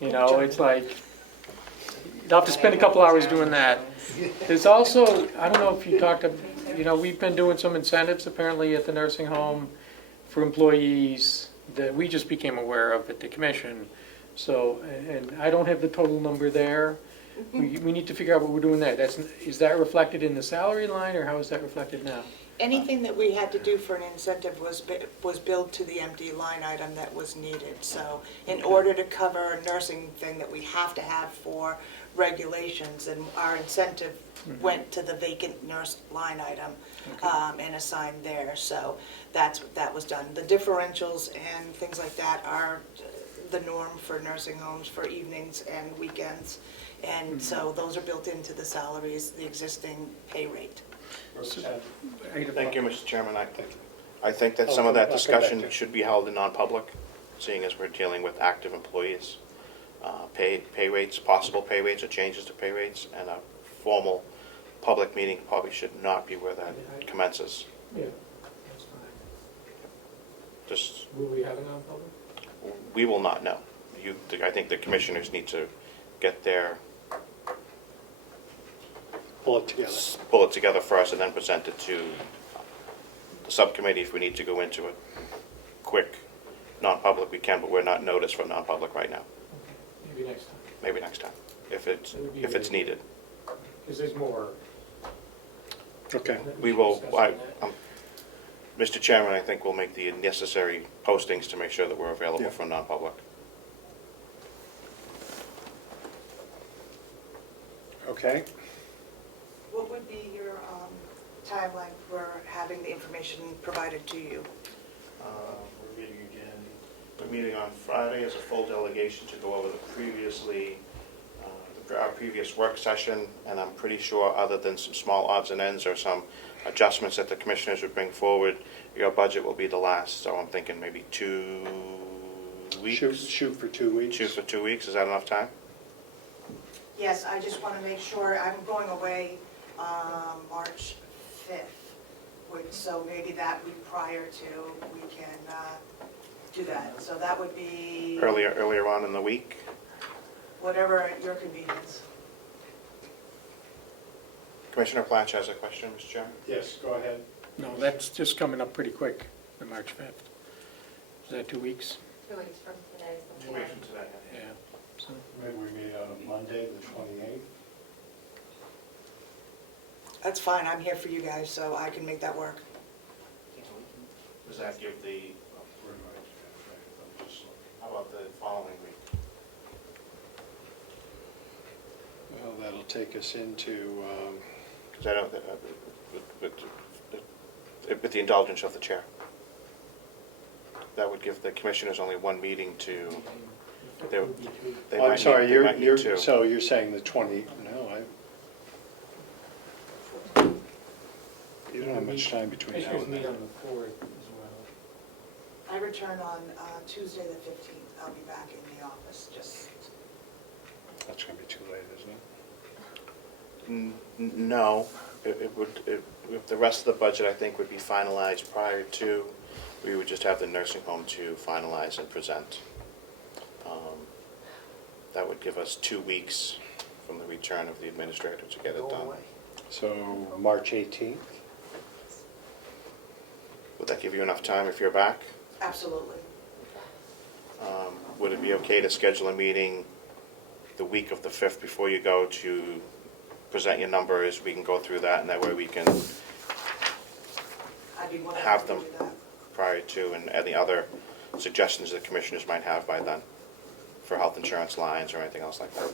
You know, it's like, you'll have to spend a couple hours doing that. There's also, I don't know if you talked, we've been doing some incentives apparently at the nursing home for employees that we just became aware of at the commission. So, and I don't have the total number there. We need to figure out what we're doing there. Is that reflected in the salary line, or how is that reflected now? Anything that we had to do for an incentive was billed to the empty line item that was needed. So in order to cover a nursing thing that we have to have for regulations, and our incentive went to the vacant nurse line item and assigned there. So that was done. The differentials and things like that are the norm for nursing homes for evenings and weekends. And so those are built into the salaries, the existing pay rate. Thank you, Mr. Chairman. I think that some of that discussion should be held in non-public, seeing as we're dealing with active employees. Pay rates, possible pay rates or changes to pay rates, and a formal public meeting probably should not be where that commences. Yeah, that's fine. Just, Will we have it on public? we will not know. I think the commissioners need to get their, Pull it together. pull it together first and then present it to the subcommittee. If we need to go into a quick non-public, we can, but we're not noticed for non-public right now. Maybe next time, Maybe next time, if it's That would be if it's great. needed. because there's more. Okay. that We should will, discuss on that. Mr. Chairman, I think we'll make the necessary postings to make sure that we're available Yeah. for non-public. Okay. What would be your timeline for having the information provided to you? We're meeting again. We're meeting on Friday as a full delegation to go over the our previous work session, and I'm pretty sure, other than some small odds and ends or some adjustments that the commissioners would bring forward, your budget will be the last. So I'm thinking maybe 2 weeks. Shoot for 2 weeks. Shoot for 2 weeks. Is that enough time? Yes, I just want to make sure, I'm going away March 5th, so maybe that week prior to, we can do that. So that would be Earlier on in the week. whatever at your convenience. Commissioner Platch has a question, Mr. Chairman. Yes, go ahead. No, that's just coming up pretty quick, the March 5th. Is that 2 weeks? 2 weeks from today is the 2 weeks plan. from today. Yeah. So, Maybe we meet on Monday, the 28th. That's fine, I'm here for you guys, so I can make that work. Does that give the, how about the following week? Well, that'll take us into, Because I don't, with the indulgence of the chair, that would give the commissioners only one meeting to, they would be 2 weeks. they I'm might sorry, need, they might need two. so you're saying the 20, no, you don't have much time between now Commissioners and meet then. on the 4th as well. I return on Tuesday the 15th. I'll be back in the office, just, That's gonna be too late, isn't it? No, if the rest of the budget, I think, would be finalized prior to, we would just have the nursing home to finalize and present. That would give us 2 weeks from the return of the administrator to get it done. So, March 18th? Would that give you enough time if you're back? absolutely. Would it be okay to schedule a meeting the week of the 5th before you go to present your numbers? We can go through that, and that way we can I'd be more than have happy to them do that. prior to, and any other suggestions the commissioners might have by then for health insurance lines or anything else like that.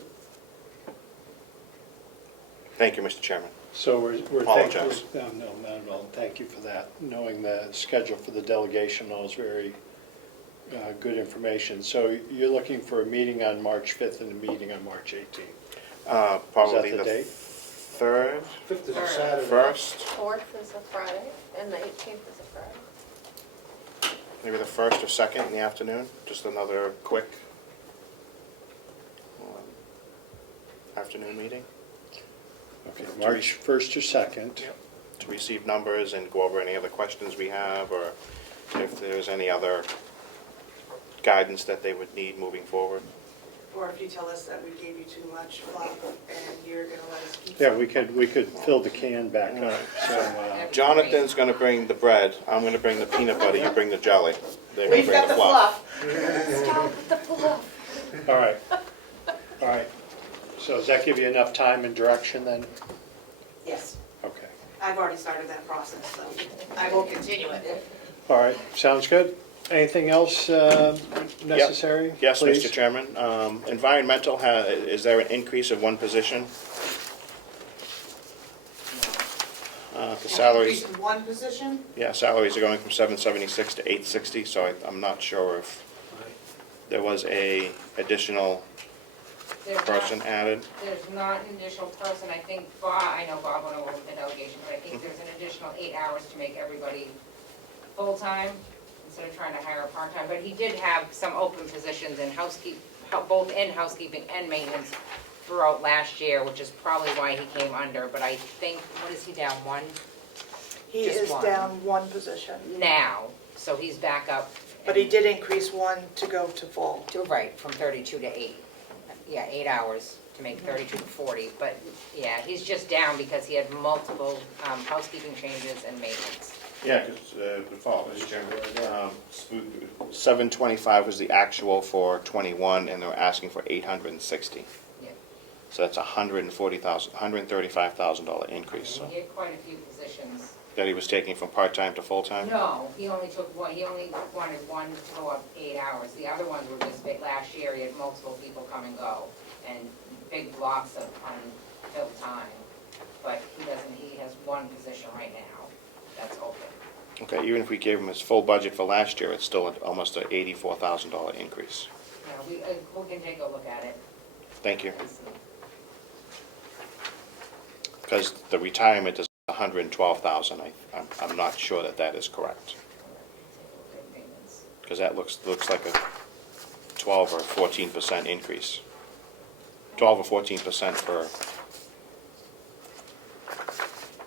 Thank you, Mr. Chairman. So we're Apologize. thankful, no, not at all, thank you for that. Knowing the schedule for the delegation, all is very good information. So you're looking for a meeting on March 5th and a meeting on March 18th? Probably the the date? 3rd, 5th is a Saturday. 1st, 4th is a Friday, and the 18th is a Friday. maybe the 1st or 2nd in the afternoon, just another quick afternoon meeting Okay, March 1st or 2nd. to receive numbers and go over any other questions we have, or if there's any other guidance that they would need moving forward. Or if you tell us that we gave you too much fluff and you're gonna let us keep. Yeah, we could fill the can back up, so, Jonathan's gonna bring the bread, I'm gonna bring the peanut butter, you bring the jelly. They're gonna We've bring got the fluff. Stop with the fluff. all right, all right. So does that give you enough time and direction then? Yes, Okay, I've already started that process, so I will continue it. all right, sounds good. Anything else necessary? Yes, Please? Mr. Chairman. Environmental, is there an increase of one position? The salaries, Increase in one position? yeah, salaries are going from 776 to 860, so I'm not sure if there was a additional There's not- person added. There's not an additional person, I think Bob, I know Bob went over with the delegation, but I think there's an additional 8 hours to make everybody full-time, instead of trying to hire a part-time, but he did have some open positions in both in housekeeping and maintenance throughout last year, which is probably why he came under, but I think, what is he down, one? He Just is one. down one position, Now, so he's back up. but he did increase one to go to full. Right, from 32 to 8. Yeah, 8 hours to make 32 to 40, but yeah, he's just down because he had multiple housekeeping changes and maintenance. Yeah, because the fall, Mr. Chairman, 725 was the actual for 21, and they were asking for 860. Yeah. So that's $135,000 increase, so He had quite a few positions. that he was taking from part-time to full-time? No, he only took one, he only wanted one to go up 8 hours. The other ones were just big. Last year, he had multiple people come and go, and big blocks of unfilled time. But he has one position right now that's open. Okay, even if we gave him his full budget for last year, it's still almost an $84,000 increase. You know, we can take a look at it Thank you. and see. Because the retirement is 112,000, I'm not sure that that is correct. Take a look at maintenance. Because that looks like a 12 or 14% increase. 12 or 14% for,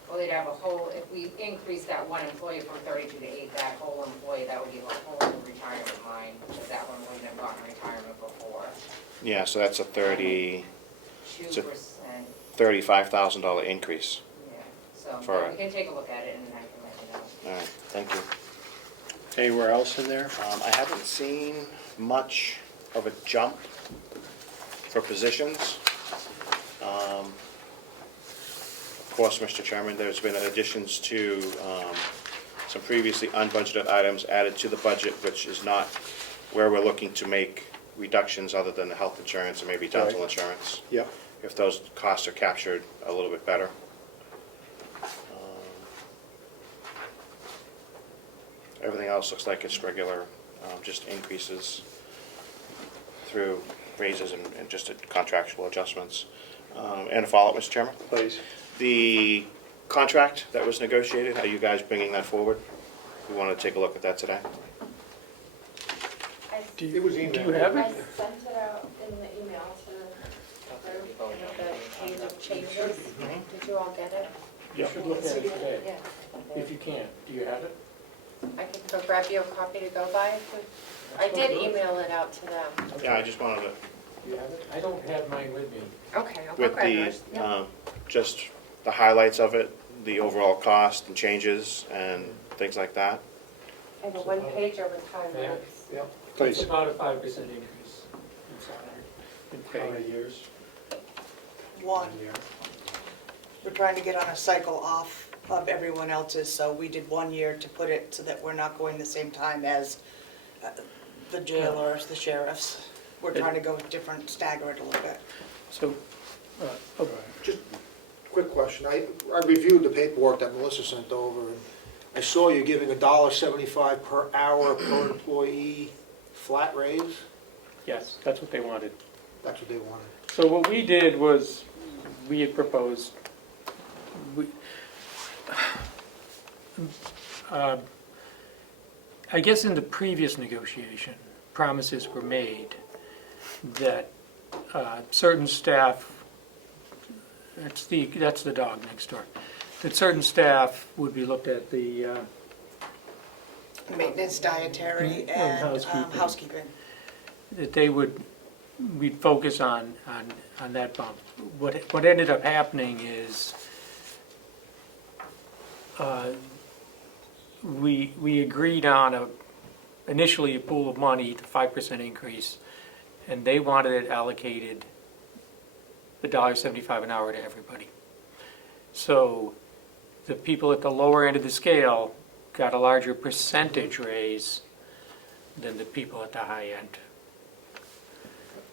Well, they'd have a whole, if we increase that one employee from 32 to 8, that whole employee, that would be a whole new retirement line, because that one wouldn't have gotten retirement before. yeah, so that's a 2%, $35,000 increase. yeah, so For- we can take a look at it and I can let you know. All right, thank you. Anywhere else in there? I haven't seen much of a jump for positions. Of course, Mr. Chairman, there's been additions to some previously unbudgeted items added to the budget, which is not where we're looking to make reductions other than the health insurance and maybe dental Right. insurance. Yep. If those costs are captured a little bit better. Everything else looks like it's regular, just increases through raises and just contractual adjustments. And a follow-up, Mr. Chairman? Please. The contract that was negotiated, are you guys bringing that forward? We want to take a look at that today. Do It was you emailed. have I it? sent it out in the email to the change of changes. Did you all get it? You should look at it today. Yeah. If you can, do you have it? I can go grab you a copy to go by. I did email it out to them. Yeah, I just wanted to, Do you have it? I don't have mine with me. Okay, I'll go with grab the, yours. Yeah. just the highlights of it, the overall cost and changes and things like that. And a one pager with highlights. Yep. It's Please. about a 5% increase in salary. in pay. How many years? One, year. we're trying to get on a cycle off of everyone else's, so we did 1 year to put it so that we're not going the same time as the jailers, the sheriffs. We're trying to go different, stagger it a little bit. So, oh, Just quick question. I reviewed the paperwork that Melissa sent over, and I saw you giving $1.75 per hour per employee flat raise. yes, that's what they wanted. That's what they wanted. So what we did was, we had proposed, I guess in the previous negotiation, promises were made that certain staff, that's the dog next door, that certain staff would be looked at the, Maintenance, dietary, and housekeeping. that they would, we'd focus on that bump. What ended up happening is, we agreed on initially a pool of money, the 5% increase, and they wanted it allocated the $1.75 an hour to everybody. So the people at the lower end of the scale got a larger percentage raise than the people at the high end.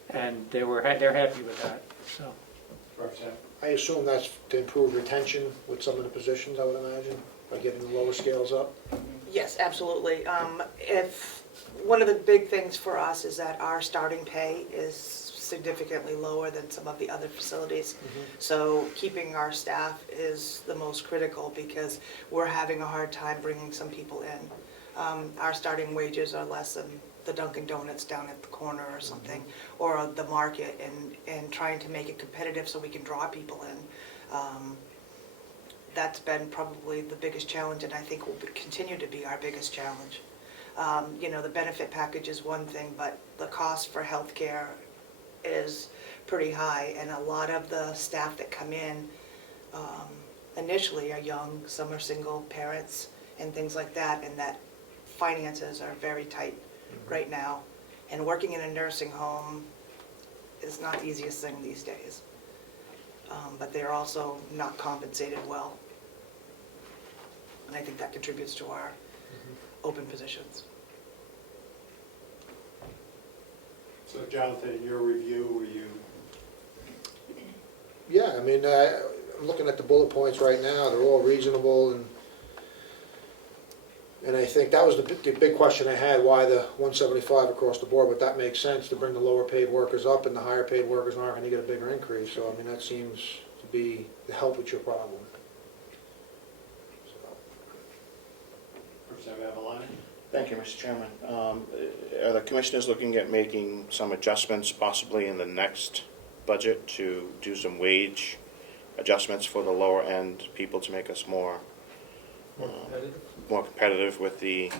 And they're happy with that, so. I assume that's to improve retention with some of the positions, I would imagine, by getting the lower scales up. Yes, absolutely. One of the big things for us is that our starting pay is significantly lower than some of the other facilities. So keeping our staff is the most critical because we're having a hard time bringing some people in. Our starting wages are less than the Dunkin' Donuts down at the corner or something, or the market, and trying to make it competitive so we can draw people in. That's been probably the biggest challenge, and I think will continue to be our biggest challenge. The benefit package is one thing, but the cost for healthcare is pretty high, and a lot of the staff that come in initially are young, some are single parents and things like that, and that finances are very tight right now. And working in a nursing home is not the easiest thing these days. But they're also not compensated well. And I think that contributes to our open positions. So Jonathan, in your review, were you? Yeah, I mean, I'm looking at the bullet points right now, they're all reasonable, and I think that was the big question I had, why the 175 across the board, but that makes sense to bring the lower paid workers up and the higher paid workers aren't gonna get a bigger increase, so I mean, that seems to be the help with your problem. Representative Avalon? Thank you, Mr. Chairman. Are the commissioners looking at making some adjustments possibly in the next budget to do some wage adjustments for the lower end people to make us more competitive with the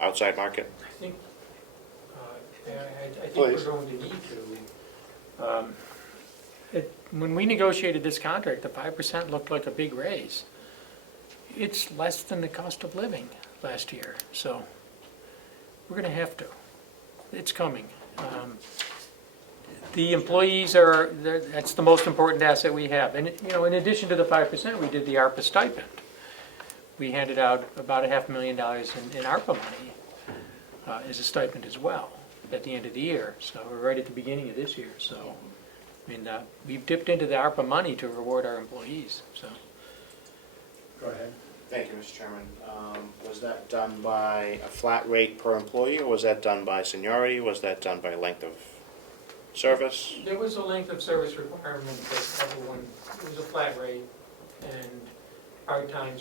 outside market? I think Please. we're going to need to. When we negotiated this contract, the 5% looked like a big raise. It's less than the cost of living last year, so we're going to have to. It's coming. The employees that's the most important asset we have. And, in addition to the 5%, we did the ARPA stipend. We handed out about $500,000 in ARPA money as a stipend as well at the end of the year. So we're right at the beginning of this year. So, we've dipped into the ARPA money to reward our employees, so. Go ahead. Thank you, Mr. Chairman. Was that done by a flat rate per employee, or was that done by seniority? Was that done by length of service? There was a length of service requirement that everyone, it was a flat rate, and part-time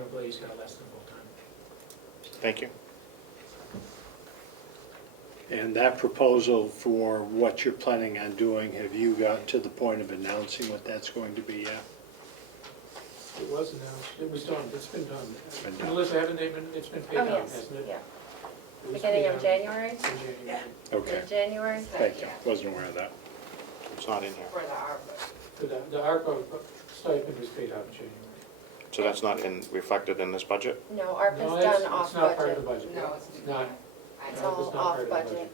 employees got less than full-time. Thank you. And that proposal for what you're planning on doing, have you got to the point of announcing what that's going to be yet? It was announced, it was done, it's been done. been done. Melissa, it's been paid Oh, out, yes, hasn't it? yeah. It was Beginning paid of out January? in January. Okay, In January? thank you. Wasn't aware of that. It's not in here. For the ARPA. The ARPA stipend was paid out in January. So that's not reflected in this budget? No, No, ARPA's done off It's not part of the budget. budget. No, it's not. It's No, it was all not off part of the budget.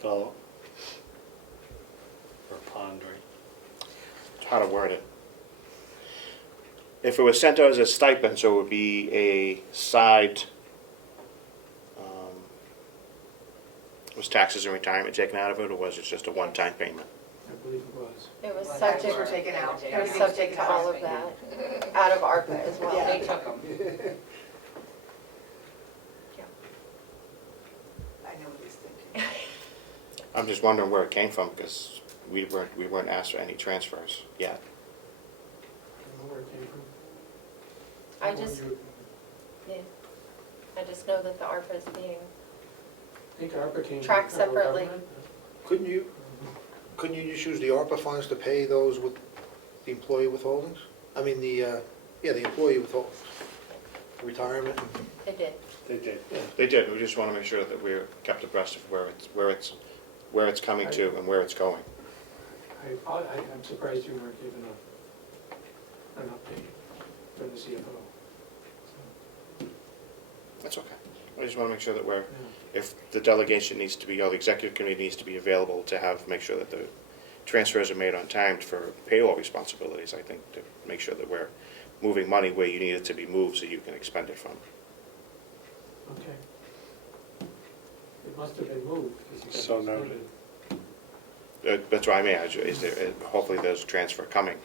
Follow? Or pondering? How to word it. If it was sent out as a stipend, so it would be a side, was taxes and retirement taken out of it, or was it just a one-time payment? I believe it was. It was Well, subject, Taxes were taken out. it was Everything was subject taken to out. all of that, out of ARPA as well. Yeah. They took them. I know what he's thinking. I'm just wondering where it came from, because we weren't asked for any transfers yet. I don't know where it came from. I just, yeah, I just know that the ARPA is being, I think ARPA came from Tracked federal separately. government. Couldn't you just use the ARPA funds to pay those with the employee withholdings? I mean, the employee withholdings, retirement. they did. They did. They did, we just want to make sure that we're kept abreast of where it's coming to and where it's going. I'm surprised you weren't given an update from the CFO. So, That's okay. I just want to make sure that we're, yeah. if the delegation needs to be, or the executive committee needs to be available to make sure that the transfers are made on time for payroll responsibilities, I think, to make sure that we're moving money where you need it to be moved so you can expend it from. Okay. It must have been moved. 'cause you got So it noted. expended. That's why I mean, is there, hopefully there's a transfer coming.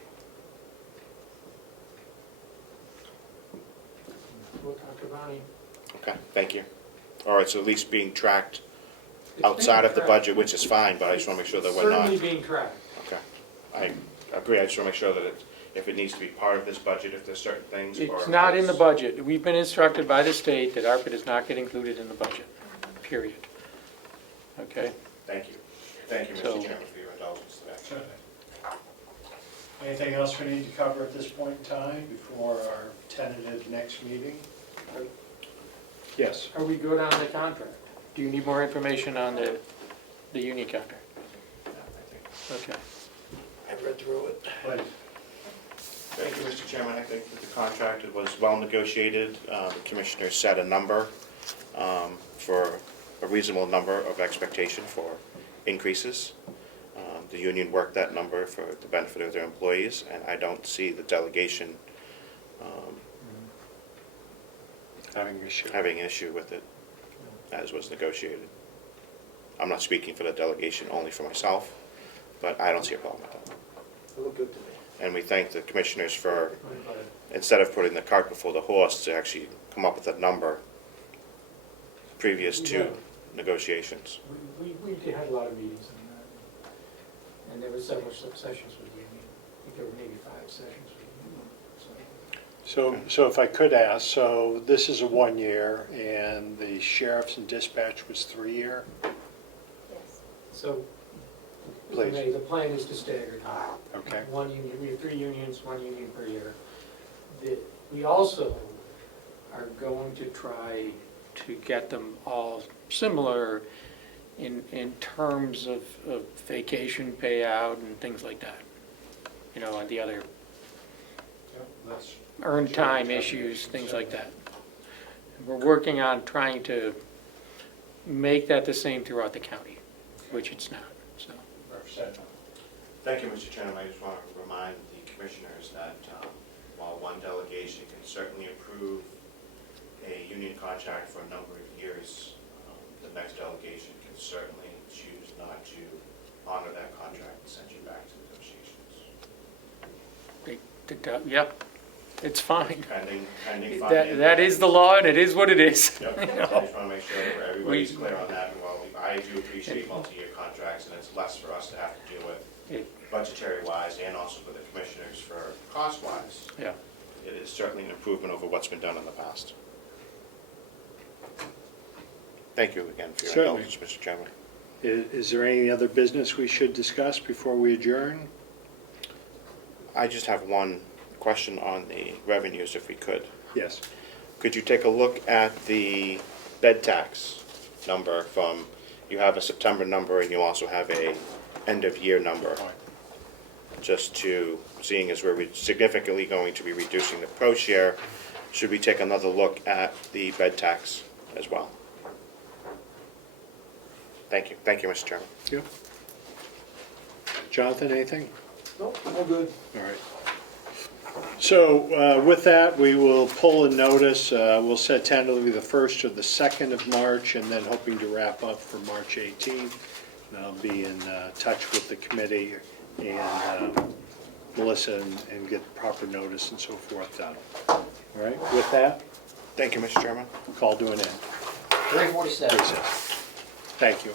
We'll talk to Ronnie. Okay, thank you. All right, so at least being tracked It's outside being of the tracked. budget, which is fine, but I just want to make sure that we're not. Certainly being tracked. Okay, I agree, I just want to make sure that if it needs to be part of this budget, if there's certain things. or It's if not in the it's- budget. We've been instructed by the state that ARPA does not get included in the budget, period. Okay? Thank you. Thank you, So- Mr. Chairman, for your indulgence today. Certainly. Anything else we need to cover at this point in time before our tentative next meeting? Yes. Are we good on the contract? Do you need more information on the union contract? Yeah, I think- Okay. I read through it. Please. Thank you, Mr. Chairman. I think that the contract was well negotiated. The commissioners set a number for a reasonable number of expectation for increases. The union worked that number for the benefit of their employees, and I don't see the delegation Having issue. having an issue with it, as was negotiated. I'm not speaking for the delegation, only for myself, but I don't see a problem with that. It looked good to me. And we thank the commissioners for, But instead of putting the cart before the horse, to actually come up with a number previous Yeah. to negotiations. we had a lot of meetings on that. And there were several sessions with the union. I think there were maybe 5 sessions with the union. So if I could ask, so this is a 1 year and the sheriff's and dispatch was 3 year? Yes. So, Please. the plan is to stagger. Okay. One union, we have 3 unions, 1 union per year. We also are going to try To get them all similar in terms of vacation payout and things like that. You know, and the other That's earned time issues, things like that. We're working on trying to make that the same throughout the county, which it's not, so. Representative. Thank you, Mr. Chairman. I just want to remind the commissioners that while one delegation can certainly approve a union contract for a number of years, the next delegation can certainly choose not to honor that contract and send you back to negotiations. Yep, it's fine. Pending That is the law, and it is what it is. Yep. You I know? just want to make sure that everybody's clear on that. And while I do appreciate multi-year contracts, and it's less for us to have to deal with budgetary-wise and also for the commissioners for cost-wise, Yeah. it is certainly an improvement over what's been done in the past. Thank you again for your Certainly. indulgence, Mr. Chairman. Is there any other business we should discuss before we adjourn? I just have one question on the revenues, if we could. Yes. Could you take a look at the bed tax number from, you have a September number and you also have a end-of-year number, just to, seeing as we're significantly going to be reducing the pro share, should we take another look at the bed tax as well? Thank you, Mr. Chairman. Yep. Jonathan, anything? Nope, all good. All right. So with that, we will pull a notice. We'll set tentatively the 1st or the 2nd of March, and then hoping to wrap up for March 18th. And I'll be in touch with the committee and Melissa and get proper notice and so forth done. All right, with that, Thank you, Mr. Chairman. call to an end. 3:47. Recess. Thank you.